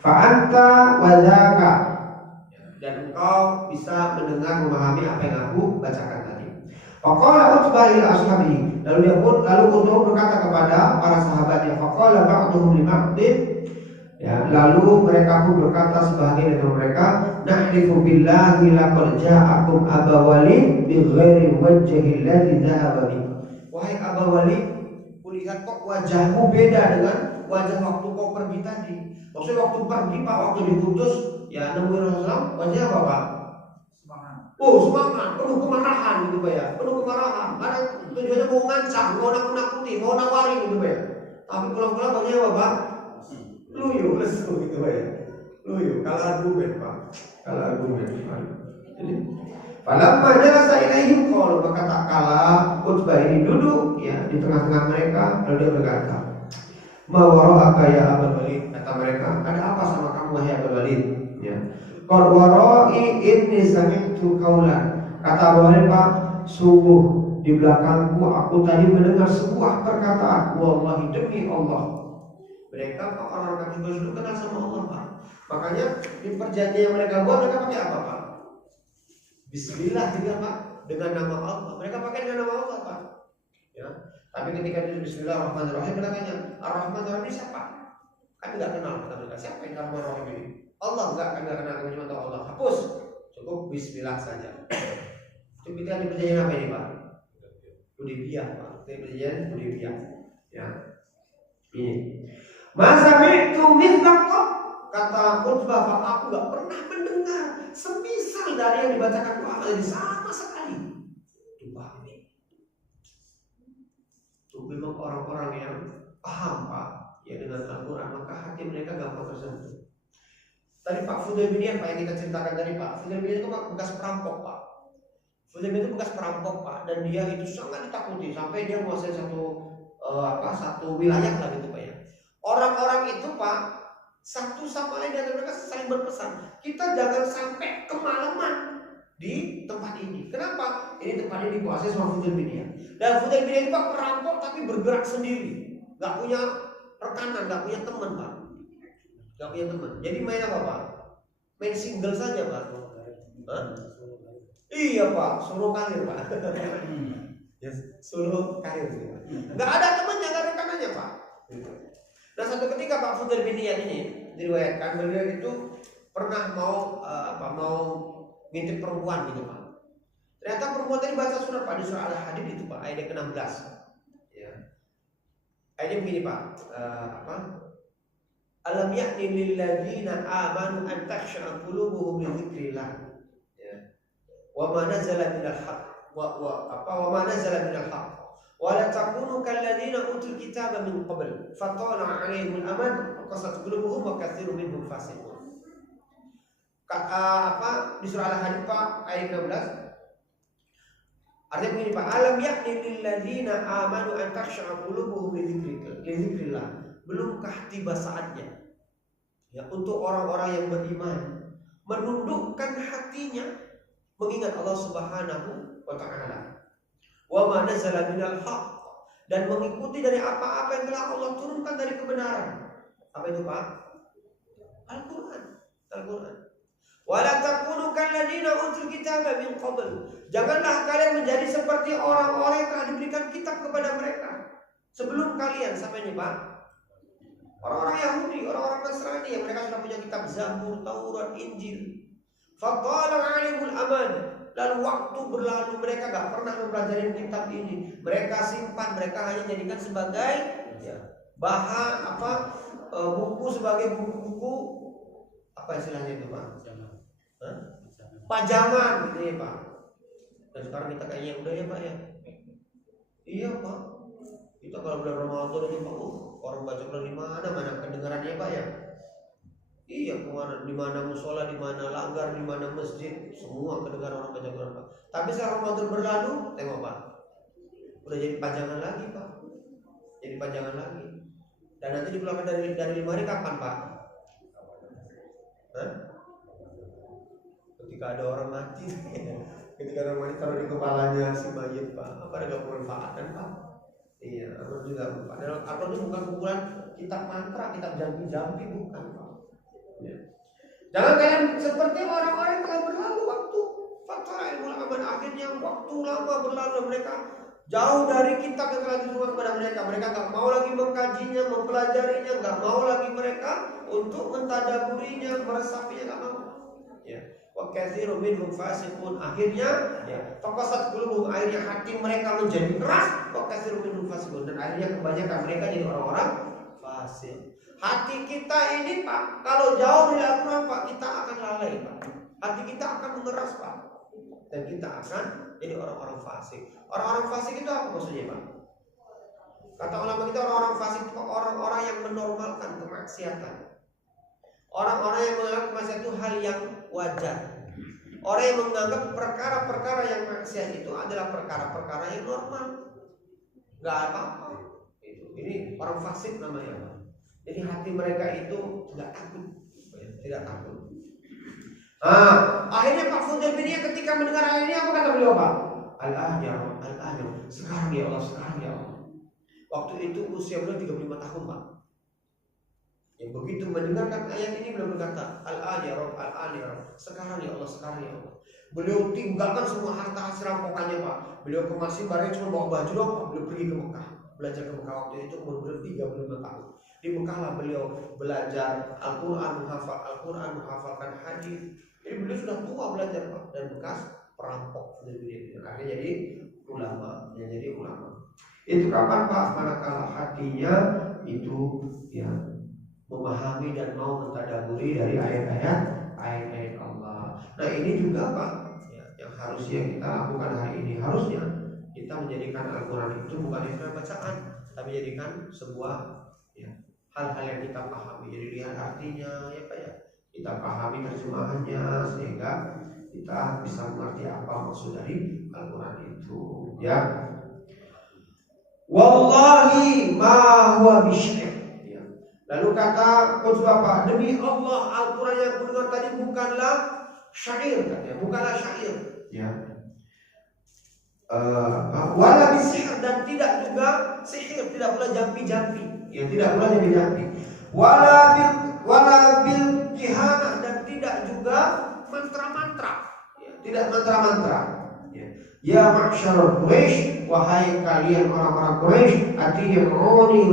Fa anta wa dzaka, dan engkau bisa mendengar memahami apa yang aku bacakan tadi. Faqala Utbah ila ashabihi, lalu Utbah berkata kepada para sahabatnya, faqala ba'duhum li ba'din, ya, lalu mereka pun berkata sebagian dari mereka, nahlifu billahi laqad ja'akum Aba Walid bi ghairi wajhi alladhi dhahaba bihi. Wahai Aba Walid, kulihat kok wajahmu beda dengan wajah waktu kau pergi tadi. Maksudnya waktu pergi Pak, waktu diutus ya nemuin Rasulullah, wajahnya apa Pak? Semangat, penuh kemarahan gitu Pak ya, penuh kemarahan. Karena tujuannya mau ngancam, mau nakut-nakuti, mau nawarin gitu Pak ya. Tapi pulang-pulang wajahnya apa Pak? Luyu, lesu gitu Pak ya. Luyu, kalau argumen Pak. Jadi falamma jalasa ilaihim qalu, maka tak kala Utbah ini duduk ya di tengah-tengah mereka, lalu dia berkata, ma wara'aka ya Abul Walid, kata mereka, ada apa sama kamu wahai Abul Walid? Ya. Qad wara'i inni sami'tu qaulan, kata Abul Walid, Pak, sungguh di belakangku aku tadi mendengar sebuah perkataan, wallahi demi Allah. Mereka orang kafir dulu kenal sama Allah Pak. Makanya di perjanjian yang mereka buat, mereka pakai apa Pak? Bismillah juga Pak, dengan nama Allah. Mereka pakai dengan nama Allah Pak. Ya. Tapi ketika itu Bismillahirrahmanirrahim, mereka tanya, Ar-Rahman Ar-Rahim siapa? Kami tidak kenal kata mereka. Siapa yang Ar-Rahman Ar-Rahim ini? Allah enggak, kami tidak kenal, kami cuma tahu Allah. Hapus, cukup Bismillah saja. Itu kita di perjanjian apa ini Pak? Hudaybiyah Pak. Di perjanjian Hudaybiyah. Ya. Ini. Masa itu mislakom, kata Utbah, Pak, aku gak pernah mendengar semisal dari yang dibacakan Muhammad ini sama sekali. Itu Pak, itu memang orang-orang yang paham Pak ya dengan Al-Quran, maka hati mereka gampang tersentuh. Tadi Pak Fudail bin Iyad Pak yang kita ceritakan tadi Pak, Fudail bin Iyad itu bekas perampok Pak. Fudail bin Iyad itu bekas perampok Pak, dan dia itu sangat ditakuti sampai dia menguasai satu wilayah lah gitu Pak ya. Orang-orang itu Pak, satu sama lain dari mereka saling berpesan, kita jangan sampai kemalaman di tempat ini. Kenapa? Ini tempat ini dikuasai sama Fudail bin Iyad. Dan Fudail bin Iyad Pak perampok tapi bergerak sendiri, nggak punya rekanan, nggak punya teman Pak, nggak punya teman. Jadi main apa Pak? Main single saja Pak. Hah? Iya Pak, solo karir Pak. Solo karir sih Pak. Nggak ada temannya, nggak ada rekanannya Pak. Nah satu ketika Pak Fudail bin Iyad ini diriwayatkan beliau itu pernah mau ngintip perempuan gitu Pak. Ternyata perempuan tadi baca surat Pak, di surah Al-Hadid itu Pak, ayat ke-16. Ya. Ayatnya begini Pak, Alam ya'ni lil ladzina amanu an takhsha'a qulubuhum li dzikrillah. Ya. Wa ma nazala minal haqq wa ma nazala minal haqq. Wala takunu kalladzina utul kitaba min qabl fatala 'alaihimul amad faqasat qulubuhum wa katsirun minhum fasiqun. Di surah Al-Hadid Pak ayat 16. Artinya begini Pak, alam ya'ni lil ladzina amanu an takhsha'a qulubuhum li belumkah tiba saatnya ya untuk orang-orang yang beriman menundukkan hatinya mengingat Allah Subhanahu wa taala. Wa ma nazala minal haqq, dan mengikuti dari apa-apa yang telah Allah turunkan dari kebenaran. Apa itu, Pak? Al-Qur'an. Wala takunu kalladzina utul kitaba min qabl. Janganlah kalian menjadi seperti orang-orang yang telah diberikan kitab kepada mereka sebelum kalian. Sampai ini, Pak. Orang-orang Yahudi, orang-orang Nasrani yang mereka sudah punya kitab Zabur, Taurat, Injil. Faqala 'alimul amad. Lalu waktu berlalu mereka gak pernah mempelajari kitab ini. Mereka simpan, mereka hanya jadikan sebagai bahan buku, sebagai buku-buku apa istilahnya itu, Pak? Pajangan gitu ya, Pak. Dan sekarang kita kayaknya udah ya, Pak ya. Iya, Pak. Kita kalau bulan Ramadan ini, Pak, orang baca Quran di mana kedengarannya, Pak ya? Iya, di mana musola, di mana langgar, di mana masjid, semua kedengaran orang baca Quran, Pak. Tapi setelah Ramadan berlalu, tengok, Pak, udah jadi pajangan lagi, Pak. Jadi pajangan lagi. Dan nanti dikeluarkan dari lemari kapan, Pak? Hah? Ketika ada orang mati, ketika ada orang mati taruh di kepalanya si mayit, Pak. Apa ada gak pemanfaatan, Pak? Iya, Al-Quran juga padahal Al-Quran itu bukan kumpulan kitab mantra, kitab jampi-jampi, bukan, Pak. Ya. Jangan kalian seperti orang-orang yang telah berlalu waktu. Fatara ilmu aman, akhirnya waktu lama berlalu mereka jauh dari kitab yang telah diturunkan kepada mereka. Mereka gak mau lagi mengkajinya, mempelajarinya, gak mau lagi mereka untuk mentadaburinya, meresapinya, gak mau. Ya. Wa katsirun minhum fasiqun. Akhirnya faqasat qulubuhum, akhirnya hati mereka menjadi keras. Wa katsirun minhum fasiqun, dan akhirnya kebanyakan mereka jadi orang-orang fasik. Hati kita ini, Pak, kalau jauh dari Al-Quran, Pak, kita akan lalai, Pak. Hati kita akan mengeras, Pak. Dan kita akan jadi orang-orang fasik. Orang-orang fasik itu apa maksudnya, Pak? Kata ulama kita, orang-orang fasik itu orang-orang yang menormalkan kemaksiatan. Orang-orang yang menganggap kemaksiatan itu hal yang wajar. Orang yang menganggap perkara-perkara yang maksiat itu adalah perkara-perkara yang normal. Gak apa-apa. Ini orang fasik namanya, Pak. Jadi hati mereka itu tidak takut. Akhirnya Pak Fudel bin Iyad ketika mendengar hal ini, apa kata beliau, Pak? Al-Ahya, sekarang ya Allah. Waktu itu usia beliau 35 tahun, Pak. Yang begitu mendengarkan ayat ini beliau berkata, Al-Ahya, sekarang ya Allah. Beliau tinggalkan semua harta hasil rampokannya, Pak. Beliau ke Masjid bareng cuma bawa baju doang, Pak. Beliau pergi ke Mekah. Belajar ke Mekah waktu itu umur beliau 35 tahun. Di Mekah lah beliau belajar Al-Quran, menghafal Al-Quran, menghafalkan hadis. Jadi beliau sudah tua belajar, Pak, dan bekas perampok. Akhirnya jadi ulama. Itu kapan, Pak? Manakala hatinya itu memahami dan mau mentadaburi dari ayat-ayat Allah. Nah ini juga, Pak, yang harusnya kita lakukan hari ini. Harusnya kita menjadikan Al-Quran itu bukan hanya bacaan, tapi jadikan sebuah hal-hal yang kita pahami. Jadi lihat artinya, kita pahami terjemahannya sehingga kita bisa mengerti apa maksud dari Al-Quran itu. Ya. Wallahi ma huwa bisyai'. Lalu kata Bapak, demi Allah Al-Quran yang kudengar tadi bukanlah syair, katanya, bukanlah syair. Ya. Wala bisihir, dan tidak juga sihir, tidak pula jampi-jampi. Ya, tidak pula jampi-jampi. Wala bil kihana, dan tidak juga mantra-mantra. Ya, tidak mantra-mantra. Ya ma'syarul Quraisy, wahai kalian orang-orang Quraisy, ati'uni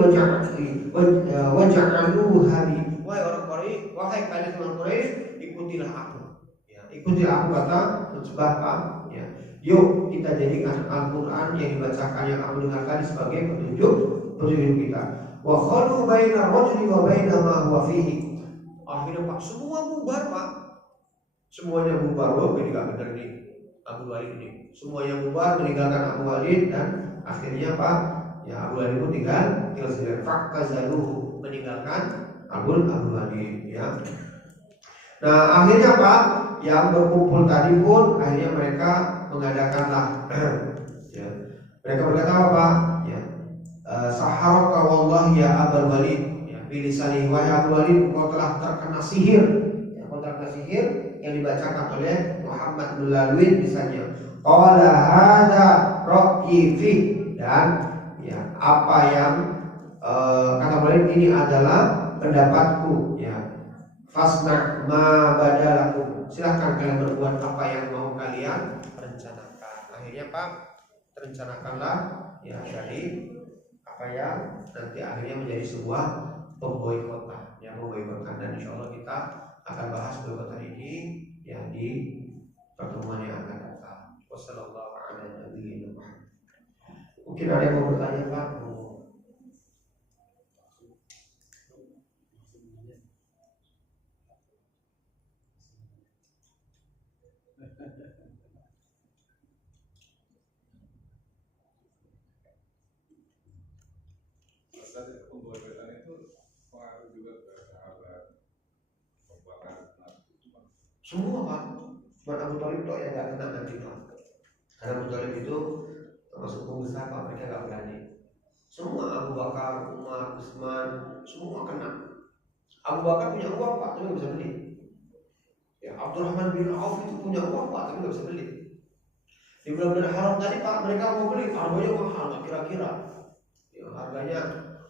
waj'aluhu habi. Wahai orang Quraisy, wahai kalian orang Quraisy, ikutilah aku. Ya, ikutilah aku, kata sebab ya. Yuk kita jadikan Al-Quran yang dibacakan, yang aku dengarkan sebagai petunjuk kita. Wa khalu baina rajuli wa baina ma huwa fihi. Akhirnya, Pak, semua bubar, Pak. Semuanya bubar. Ini gak benar nih, Abu Walid ini. Semuanya bubar, meninggalkan Abu Walid, dan akhirnya, Pak, Abu Walid pun tinggal sendiri. Fakta zaluhu, meninggalkan Abu Walid. Ya. Nah akhirnya, Pak, yang berkumpul tadi pun akhirnya mereka mengadakanlah mereka berkata apa, Pak? Saharaka wallahi ya Abul Walid. bilisani wahai Abu Walid engkau telah terkena sihir. Ya, engkau terkena sihir yang dibacakan oleh Muhammad melalui lisannya. Qala hadza ra'yi fi, dan ya apa yang kata Abu Walid ini adalah pendapatku ya. Fasna ma badalakum, silahkan kalian berbuat apa yang mau kalian rencanakan. Akhirnya Pak, rencanakanlah ya dari apa yang nanti akhirnya menjadi sebuah pemboikotan, ya pemboikotan, dan insya Allah kita akan bahas boikotan ini ya di pertemuan yang akan datang. Wassalamualaikum. Mungkin ada yang mau bertanya Pak? Pemboikotan itu pengaruh juga ke sahabat membakar Semua Pak, cuma Abu Thalib itu yang nggak kena nanti Pak. Karena Abu Thalib itu termasuk pengusaha Pak, mereka nggak berani. Semua Abu Bakar, Umar, Utsman, semua kena. Abu Bakar punya uang Pak, tapi nggak bisa beli. Ya Abdurrahman bin Auf itu punya uang Pak, tapi nggak bisa beli. Di bulan haram tadi Pak, mereka mau beli, harganya mahal, nggak kira-kira. Ya, harganya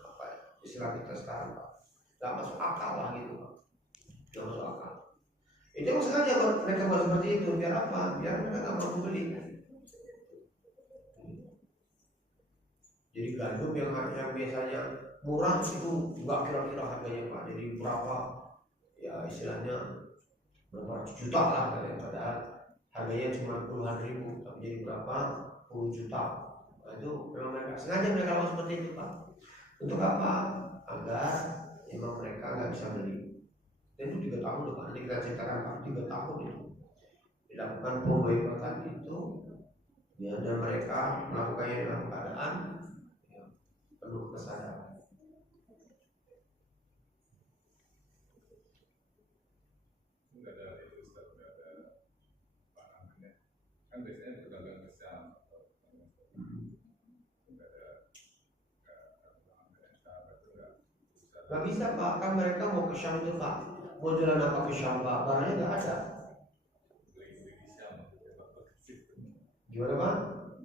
apa ya, istilah kita sekarang Pak, nggak masuk akal lah gitu Pak, nggak masuk akal. Itu sengaja mereka buat seperti itu, biar apa? Biar mereka nggak mau beli. Jadi gandum yang biasanya murah itu nggak kira-kira harganya Pak, jadi berapa? Ya istilahnya berapa ratus juta lah, padahal harganya cuma puluhan ribu, tapi jadi berapa? Puluh juta. Nah, itu memang mereka sengaja mereka lakukan seperti itu Pak. Untuk apa? Agar memang mereka nggak bisa beli. Dan itu 3 tahun loh Pak. Nanti kita ceritakan Pak, 3 tahun itu dilakukan pemboikotan itu ya, dan mereka melakukannya dalam keadaan ya, penuh kesadaran. nggak ada itu Ustaz, nggak ada apa namanya, kan biasanya pedagang Islam nggak ada sahabat itu Gak bisa Pak, kan mereka mau ke Syam itu Pak, mau jalan apa ke Syam Pak, barangnya nggak ada. beli Islam Gimana Pak?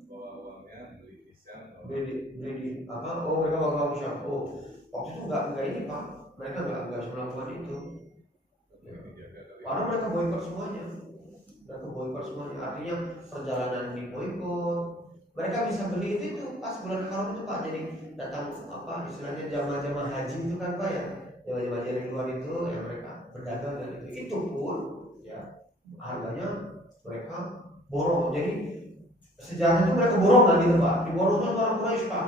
bawa uangnya beli Islam Beli di apa? Oh mereka bawa ke Syam. Oh waktu itu nggak ini Pak, mereka nggak melakukan itu. Karena mereka boikot semuanya. Mereka boikot semuanya. Artinya perjalanan di boikot. Mereka bisa beli itu pas bulan haram itu Pak. Jadi datang apa istilahnya jamaah-jamaah haji itu kan Pak ya. Jamaah-jamaah dari luar itu ya mereka berdagang dan itu pun ya harganya mereka borong. Jadi sejarah itu mereka borong kan gitu Pak. Diborong sama orang Quraisy Pak.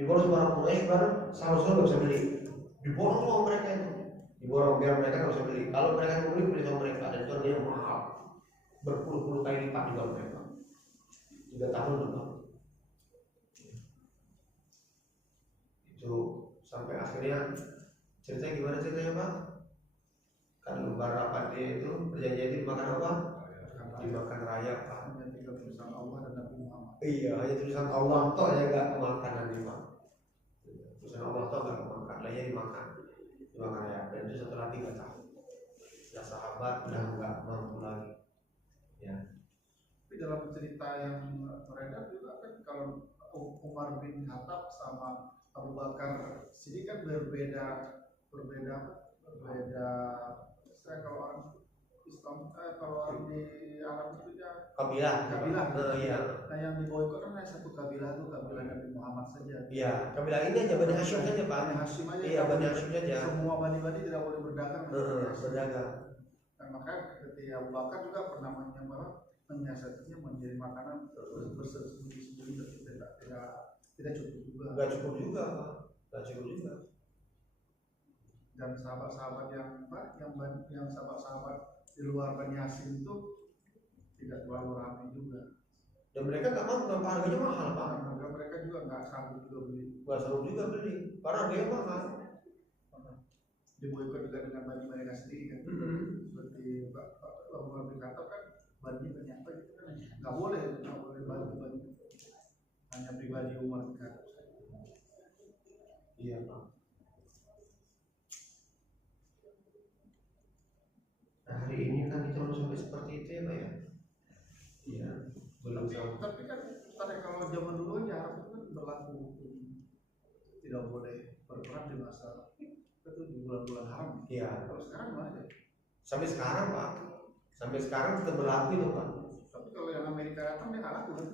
Diborong sama orang Quraisy baru sahabat-sahabat nggak bisa beli. Diborong sama mereka itu. Diborong biar mereka nggak bisa beli. Kalau mereka mau beli sama mereka, dan itu harganya mahal, berpuluh-puluh kali lipat di bawah mereka. 3 tahun loh Pak. Itu sampai akhirnya ceritanya gimana ceritanya Pak? Kan lembar rapat dia itu perjanjian itu dimakan apa? Dimakan raya Pak. Tulisan Allah dan Nabi Muhammad. Iya, hanya tulisan Allah toh ya nggak makan nanti Pak. Tulisan Allah toh nggak makan, lainnya dimakan raya. Dan itu setelah 3 tahun. Ya sahabat udah nggak mampu lagi. Ya. Tapi dalam cerita yang beredar juga kan kalau Umar bin Khattab sama Abu Bakar sini kan berbeda. Saya kalau orang Islam, kalau orang di Arab itu ya Kabilah. Iya. Nah yang diboikot kan hanya satu kabilah itu, kabilah Nabi Muhammad saja. Iya, kabilah ini aja Bani Hashim saja Pak. Bani Hashim aja. Iya, Bani Hashim saja. Semua bani-bani tidak boleh berdagang. Berdagang. Dan maka ketika Abu Bakar juga pernah menyiasatinya menjadi makanan bersembunyi-sembunyi, tidak cukup juga. Nggak cukup juga Pak. Nggak cukup juga. Dan sahabat-sahabat yang sahabat-sahabat di luar Bani Hashim itu tidak terlalu ramai juga. Dan mereka nggak mau, kenapa harganya mahal Pak? Harga mereka juga nggak sanggup juga beli. Nggak sanggup juga beli, karena harganya mahal. Diboikot juga dengan bani mereka sendiri kan. Seperti Pak Umar bin Khattab kan bani apa itu kan nggak boleh bani hanya pribadi Umar bin Khattab. Iya Pak. belum sama. Tapi kan tadi kalau zaman dulu aja Arab itu kan berlaku hukum tidak boleh berperang di masa itu di bulan-bulan haram. Iya. Kalau sekarang mana? Sampai sekarang Pak, sampai sekarang tetap berlaku itu Pak. Tapi kalau yang Amerika datang dia nggak laku kan?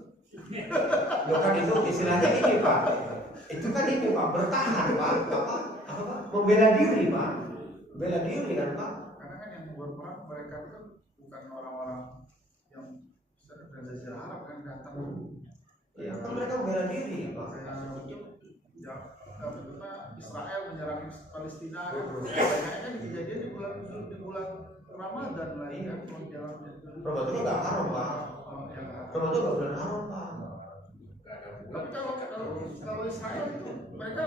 Loh kan itu istilahnya ini Pak. Itu kan ini Pak, bertahan Pak. Apa Pak? Membela diri Pak. Membela diri kan Pak. Karena kan yang berperang mereka itu kan bukan orang-orang yang dari Jazirah Arab kan datang. Ya kan mereka membela diri Pak. Ya, karena Israel menyerang Palestina, kayaknya kan kejadian di bulan Ramadan lah ya kan, jalannya. Ramadan itu nggak haram Pak. Ramadan itu nggak bulan haram Pak. Tapi kalau Israel itu mereka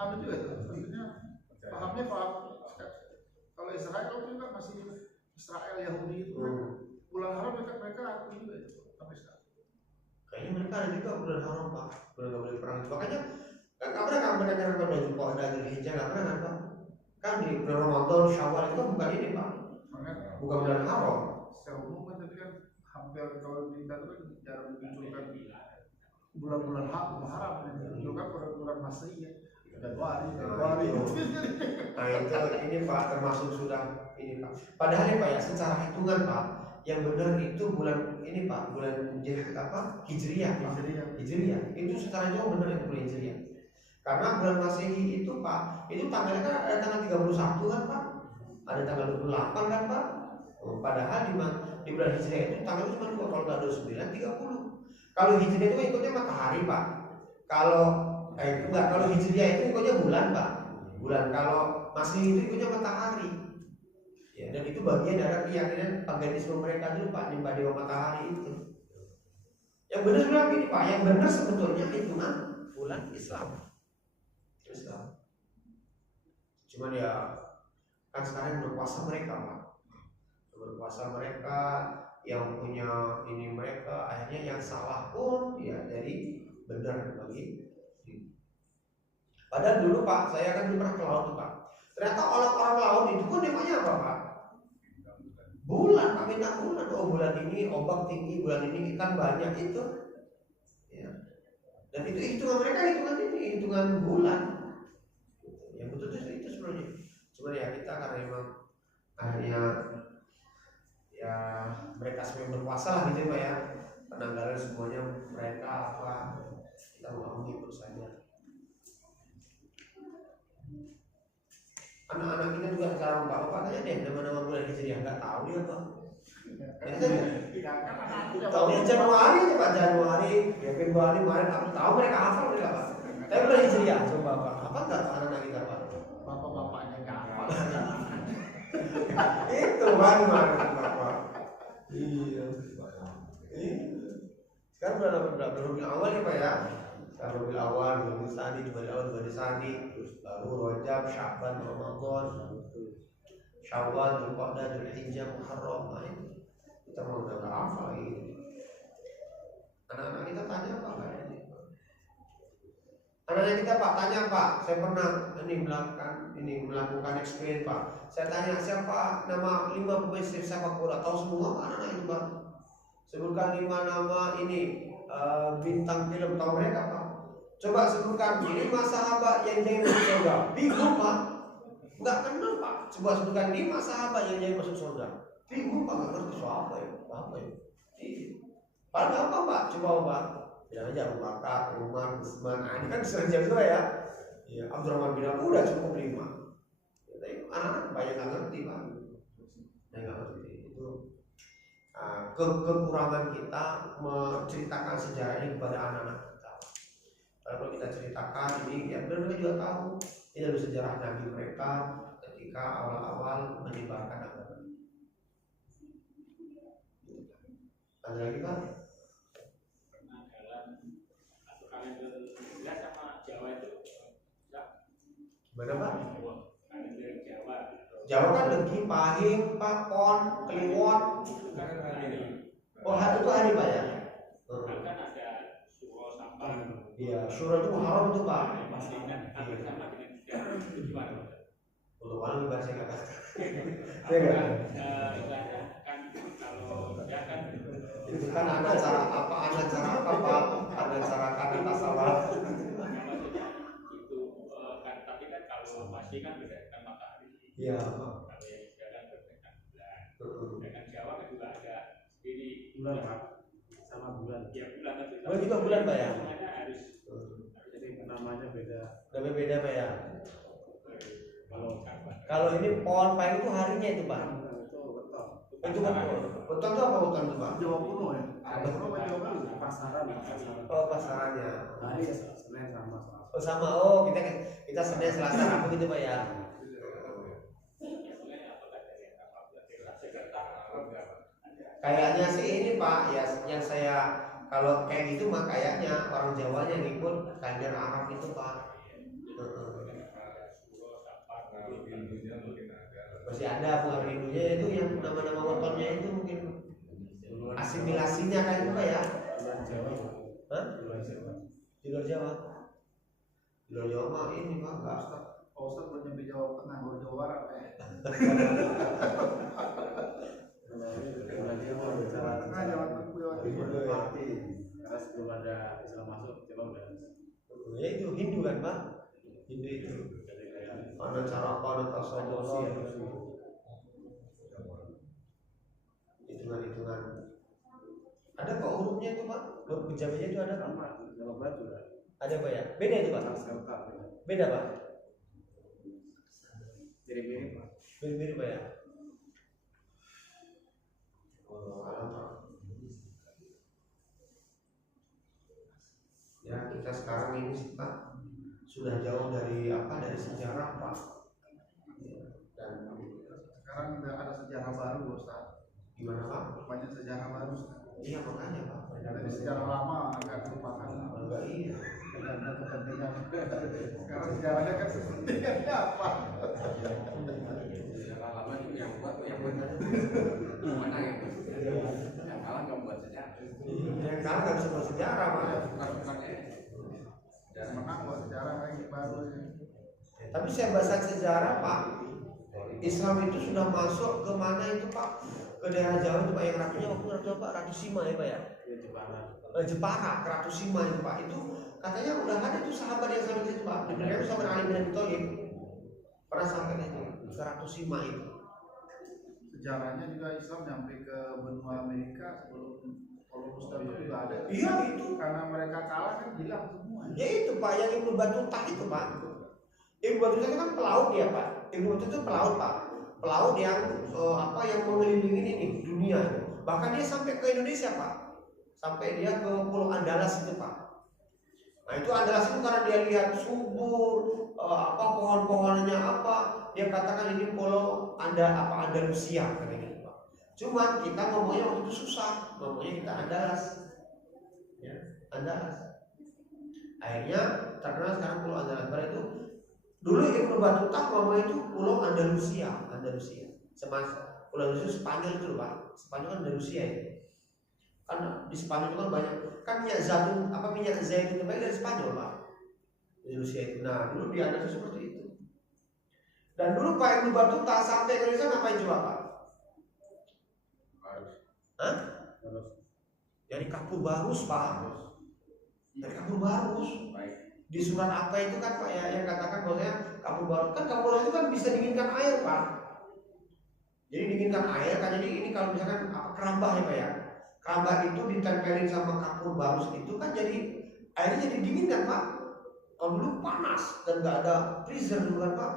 ada juga tuh, maksudnya pahamnya paham. Kalau Israel itu juga masih Israel Yahudi itu bulan haram mereka akui juga itu sampai sekarang. Kayaknya mereka ada juga bulan haram Pak, bulan nggak boleh perang. Makanya nggak pernah kan mereka kan baju Qa'dah Dzulhijjah nggak pernah kan Pak? Kan di bulan Ramadan Syawal itu kan bukan ini Pak, bukan bulan haram. Secara umum kan tapi kan hampir kalau kita itu kan jarang dimunculkan bulan-bulan haram yang dimunculkan bulan Masehi ya. Januari. Nah itu ini Pak termasuk sudah ini Pak. Padahal ya Pak ya secara hitungan Pak yang benar itu bulan ini Pak, bulan Hijriyah Pak. Hijriyah itu secara jauh benar itu bulan Hijriyah. Karena bulan Masehi itu Pak, itu tanggalnya kan ada tanggal 31 kan Pak, ada tanggal 28 kan Pak. Padahal di bulan Hijriyah itu tanggal cuma 2, kalau nggak 29, 30. Kalau Hijriyah itu ikutnya matahari Pak. Kalau Hijriyah itu ikutnya bulan Pak. Bulan. Kalau Masehi itu ikutnya matahari. Ya, dan itu bagian dari keyakinan paganisme mereka dulu Pak, nyembah dewa matahari itu. Yang benar sebenarnya ini Pak, yang benar sebetulnya hitungan bulan Islam. Cuman ya kan sekarang berpuasa mereka Pak, berpuasa mereka yang punya ini mereka, akhirnya yang salah pun ya jadi benar bagi. Padahal dulu Pak, saya kan pernah ke laut Pak. Ternyata orang laut itu pun namanya apa Pak? Bulan, Pak, bintang bulan. Oh bulan ini ombak tinggi, bulan ini ikan banyak itu. Ya. Dan itu hitungan mereka, hitungan bulan. Yang betul itu sebenarnya. Cuma ya kita karena memang akhirnya ya mereka semua berpuasa lah gitu Pak ya. Penanggalan semuanya mereka apa kita mau ikut saja. Anak-anak kita juga sekarang Pak tanya deh nama-nama bulan Hijriah nggak tahu dia Pak. Tahunya Januari aja Pak, Januari, Februari, Maret, April, tahu mereka hafal mereka Pak. Tapi bulan Hijriah coba Pak, apa nggak anak-anak kita Pak? Bapak-bapaknya nggak hafal. Itu mana Bapak? Iya. Sekarang udah Rabiul Awal ya Pak ya. Rabiul Awal, Rabiul Tsani, Rabiul Awal, Rabiul Tsani, terus baru Rajab, Sya'ban, Ramadan, Syawal, Dzulqa'dah, Dzulhijjah, Muharram. Kita mau udah hafal lagi. Anak-anak kita tanya apa kayaknya? Anak-anak kita Pak tanya Pak, saya pernah melakukan eksperimen Pak. Saya tanya siapa nama 5 pemain sepak bola, tahu semua anak-anak itu Pak. Sebutkan 5 nama ini bintang film, tahu mereka Pak. Coba sebutkan 5 sahabat yang jadi masuk surga. Bingung Pak, nggak kenal Pak. Coba sebutkan 5 sahabat yang jadi masuk surga. Bingung Pak, nggak ngerti soal apa ya. Padahal apa Pak? Coba Pak. Bilang aja Abu Bakar, Umar, Utsman. Ini kan sering juga ya. Iya, Abdurrahman bin Auf udah cukup 5. Tapi anak-anak banyak nggak ngerti Pak. Nggak ngerti itu. Kekurangan kita menceritakan sejarah ini kepada anak-anak kita. Kalau kita ceritakan ini, ya benar-benar juga tahu ini adalah sejarah Nabi mereka ketika awal-awal menyebarkan agama. Ada lagi Pak? Pernah dalam satu kalender Inggris sama Jawa itu Gimana Pak? kalender Jawa. Jawa kan Legi, Pahing, Pon, Kliwon. Oh hari itu hari Pak ya? Kan ada Suro Sampang. Iya, Syura itu Muharram itu Pak. Masih ingat hampir sama dengan sejarah itu gimana? Untuk mana bahasa nggak Pak? Istilahnya kan kalau dia kan Itu kan ada cara apa Pak? Ada cara kata tasawuf. Itu kan, tapi kan kalau masih kan berdasarkan matahari. Iya. Kalau yang sekarang berdasarkan bulan. Dengan Jawa kan juga ada ini bulan Pak, sama bulan. Ya bulan kan Oh juga bulan Pak ya? Semuanya harus Jadi namanya beda. Beda Pak ya. kalau Kalau ini pohon pahing itu harinya itu Pak. Itu betul. Itu betul. Betul itu apa hutan itu Pak? Jawa kuno ya. Jawa kuno apa Jawa baru? Pasaran, pasaran. Oh pasarannya. Hari Senin sama Selasa. Oh sama. Oh kita Senin Selasa Rabu gitu Pak ya. Kayaknya sih ini Pak ya yang saya kalau kayak gitu mah kayaknya orang Jawanya ngikut kalender Arab itu Pak. Masih ada pengaruh Hindunya itu yang nama-nama wetonnya itu mungkin asimilasinya kayak itu Pak ya. Bulan Jawa. Hah? Bulan Jawa. Di luar Jawa. Di luar Jawa mah ini Pak enggak. Pak Ustadz belum nyampe Jawa Tengah, baru Jawa Barat ya. Bulan Jawa bicara Tengah Jawa Tengah, Jawa Timur. mati. Karena sebelum ada Islam masuk, Jawa udah. Ya itu Hindu kan Pak? Hindu itu. Jadi kayak Ada cara apa ada tasawuf. Hitungan-hitungan. Ada kok hurufnya itu Pak? Huruf benjamanya itu ada Pak? sama Jawa Barat juga. Ada Pak ya? Beda itu Pak? Sanskerta. Beda Pak? Jadi mirip Pak. Mirip-mirip Pak ya? Oh, alam Pak. Ya kita sekarang ini sih Pak sudah jauh dari dari sejarah Pak. Ya, dan Sekarang ada sejarah baru Ustadz. gimana Pak? Banyak sejarah baru sekarang. Iya makanya Pak. Dari sejarah lama agak terlupakan. Enggak iya. Karena kepentingan. Sekarang sejarahnya kan kepentingannya apa? Sejarah lama itu yang buat tuh yang benar. Mana itu? Yang kalah nggak buat sejarah. Yang sekarang nggak bisa buat sejarah Pak. Bukan-bukannya. Dan menang buat sejarah lagi baru. Tapi saya baca sejarah Pak, Islam itu sudah masuk ke mana itu Pak? Ke daerah Jawa itu Pak yang ratunya waktu Ratu apa? Ratu Sima ya Pak ya? Iya Jepara. Jepara, ke Ratu Sima itu Pak. Itu katanya udah ada tuh sahabat yang sampai ke situ Pak. Diberikan sahabat Ali bin Abi Thalib. Pernah sampai ke situ, ke Ratu Sima itu. Sejarahnya juga Islam nyampe ke benua Amerika sebelum Columbus dan itu juga ada. Iya itu. Karena mereka kalah kan hilang semua. Ya itu Pak, yang Ibnu Battuta itu Pak. Ibnu Battuta itu kan pelaut dia Pak. Ibnu Battuta itu pelaut Pak. Pelaut yang yang mengelilingi ini dunia. Bahkan dia sampai ke Indonesia Pak. Sampai dia ke Pulau Andalas itu Pak. Nah itu Andalas itu karena dia lihat subur, pohon-pohonnya apa, dia katakan ini pulau Andalusia katanya Pak. Cuman kita ngomongnya waktu itu susah, ngomongnya kita Andalas, ya Andalas. Akhirnya terkenal sekarang Pulau Andalas. Pada itu dulu Ibnu Battuta ngomongnya itu Pulau Andalusia. Semasa Pulau Andalusia Spanyol itu Pak. Spanyol kan Andalusia ya. Kan di Spanyol itu kan banyak kan minyak zaitun terbaik dari Spanyol Pak. Indonesia itu. Nah dulu di Andalusia seperti itu. Dan dulu Pak Ibnu Battuta sampai ke Indonesia ngapain coba Pak? Hah? Dari Kapur Barus Pak. Dari Kapur Barus. Di surat apa itu kan Pak ya yang katakan bahwasanya Kapur Barus kan Kapur Barus itu kan bisa dinginkan air Pak. Jadi dinginkan air kan jadi ini kalau misalkan kerambah ya Pak ya. Kerambah itu ditempelin sama Kapur Barus itu kan jadi airnya jadi dingin kan Pak. Kalau dulu panas dan nggak ada freezer dulu kan Pak.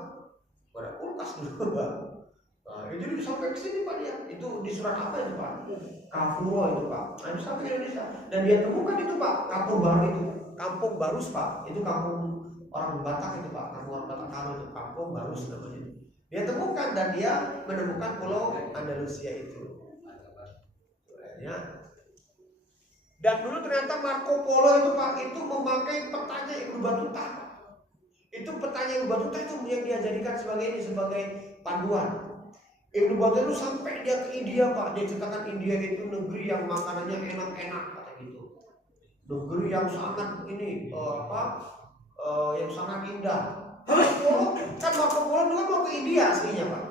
Nggak ada kulkas dulu Pak. Nah, itu sampai ke sini Pak dia. Itu di surat apa itu Pak? Kafuro itu Pak. Nah, itu sampai ke Indonesia. Dan dia temukan itu Pak, Kampung Baru itu. Kampung Barus Pak. Itu kampung orang Batak itu Pak. Kampung orang Batak Karo itu Kampung Barus namanya. Dia temukan dan dia menemukan pulau Andalusia itu. Ya. Dan dulu ternyata Marco Polo itu Pak itu memakai petanya Ibnu Battuta. Itu petanya Ibnu Battuta itu yang dia jadikan sebagai panduan. Ibnu Battuta itu sampai dia ke India Pak. Dia ceritakan India itu negeri yang makanannya enak-enak kata gitu. Negeri yang sangat yang sangat indah. Marco Polo juga mau ke India aslinya Pak.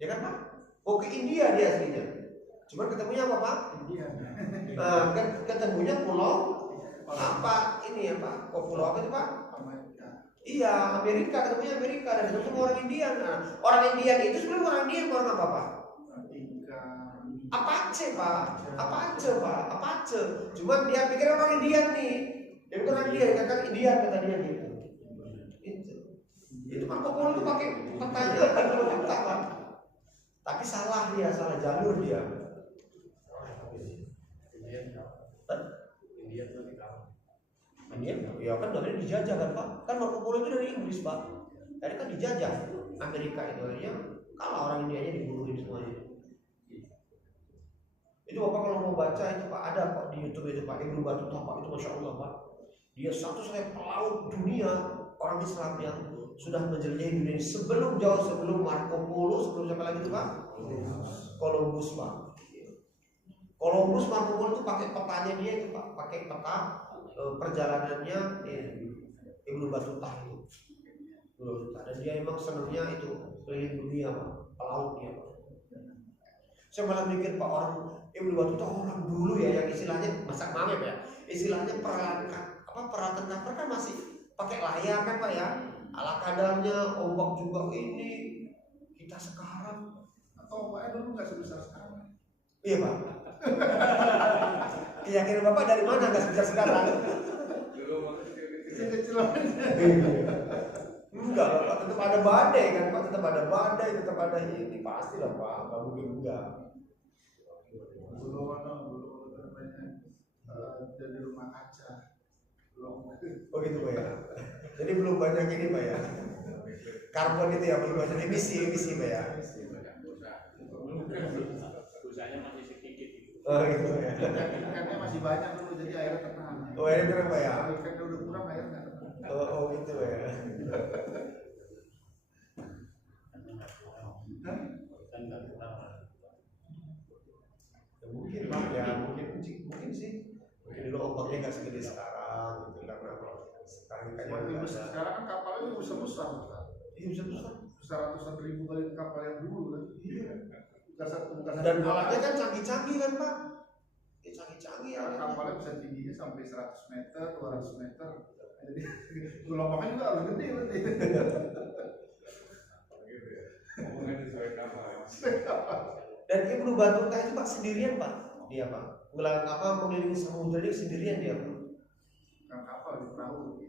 Ya kan Pak? Mau ke India dia aslinya. Cuman ketemunya apa Pak? India. Ketemunya pulau apa ini ya Pak? Pulau apa itu Pak? Amerika. Iya, Amerika, ketemunya Amerika dan ketemu sama orang Indian. Nah, orang Indian itu sebenarnya orang Indian orang apa Pak? Apache Pak, Apache. Cuman dia pikir orang Indian nih. Dia bukan orang Indian, kan Indian kata dia gitu. Itu Marco Polo itu pakai petanya Pak. Tapi salah dia, salah jalur dia. India, ya kan dari dijajah kan Pak. Kan Marco Polo itu dari Inggris Pak. Dari kan dijajah Amerika itu aja. Kalau orang Indianya dibunuhin semuanya. Itu Bapak kalau mau baca itu Pak ada Pak di YouTube itu Pak Ibnu Battuta Pak itu Masya Allah Pak. Dia satu-satunya pelaut dunia orang Islam yang sudah menjelajahi dunia ini jauh sebelum Marco Polo, sebelum siapa lagi itu Pak? Columbus Pak. Columbus Marco Polo itu pakai petanya dia itu Pak, pakai peta perjalanannya Ibnu Battuta itu. Dan dia emang senangnya itu keliling dunia Pak, pelaut dia Pak. Saya malah mikir Pak orang Ibnu Battuta orang dulu ya yang istilahnya masak mame Pak ya. Istilahnya peralatan kapal kan masih pakai layar kan Pak ya. Ala kadarnya ombak juga ini kita sekarang Atau ombaknya dulu nggak sebesar sekarang. iya Pak. Keyakinan Bapak dari mana nggak sebesar sekarang? Kecil-kecil aja. Enggak Pak, tetap ada badai kan Pak, tetap ada badai, tetap ada ini pasti lah Pak, nggak mungkin enggak. Belum namanya jadi rumah kaca. Belum. Oh gitu Pak ya. Jadi belum banyak ini Pak ya. Karbon itu ya belum banyak emisi Pak ya. Dosanya masih sedikit gitu. Oh gitu Pak ya. Ikannya masih banyak dulu jadi airnya tenang. Oh airnya tenang Pak ya. Kalau ikannya udah kurang airnya nggak tenang. Oh gitu Pak ya. Mungkin Pak ya, mungkin sih. Mungkin dulu ombaknya nggak segede sekarang gitu karena sekarang ikannya Sekarang kan kapalnya besar-besar. iya besar. Besar ratusan ribu kali kapal yang dulu kan. Bukan Dan alatnya kan canggih-canggih kan Pak. Ya canggih-canggih ya. Kapalnya bisa tingginya sampai 100 meter, 200 meter. Jadi gelombangnya juga harus gede berarti. Gitu ya. Ngomongnya sesuai kapal ya. Dan Ibnu Battuta itu Pak sendirian Pak. Dia Pak. Mengelilingi samudra ini sendirian dia Pak. Kan kapal di perahu.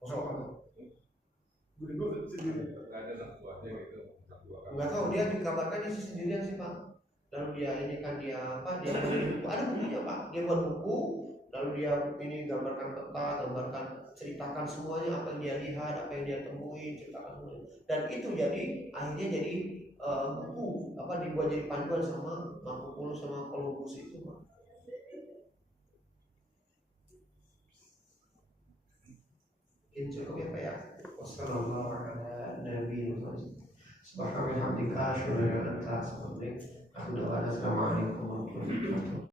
Kosong. Gue sendiri. Nggak ada anak buahnya gitu. Anak buah kapal. Enggak tahu dia dikabarkan dia sendirian sih Pak. Lalu dia ini kan dia apa? Dia mengelilingi buku. Ada bukunya Pak. Dia buat buku. Lalu dia ini gambarkan peta, gambarkan ceritakan semuanya apa yang dia lihat, apa yang dia temui, ceritakan semuanya. Dan itu jadi akhirnya jadi buku apa dibuat jadi panduan sama Marco Polo sama Columbus itu Pak. Mungkin cukup ya Pak ya. Wassalamualaikum warahmatullahi wabarakatuh.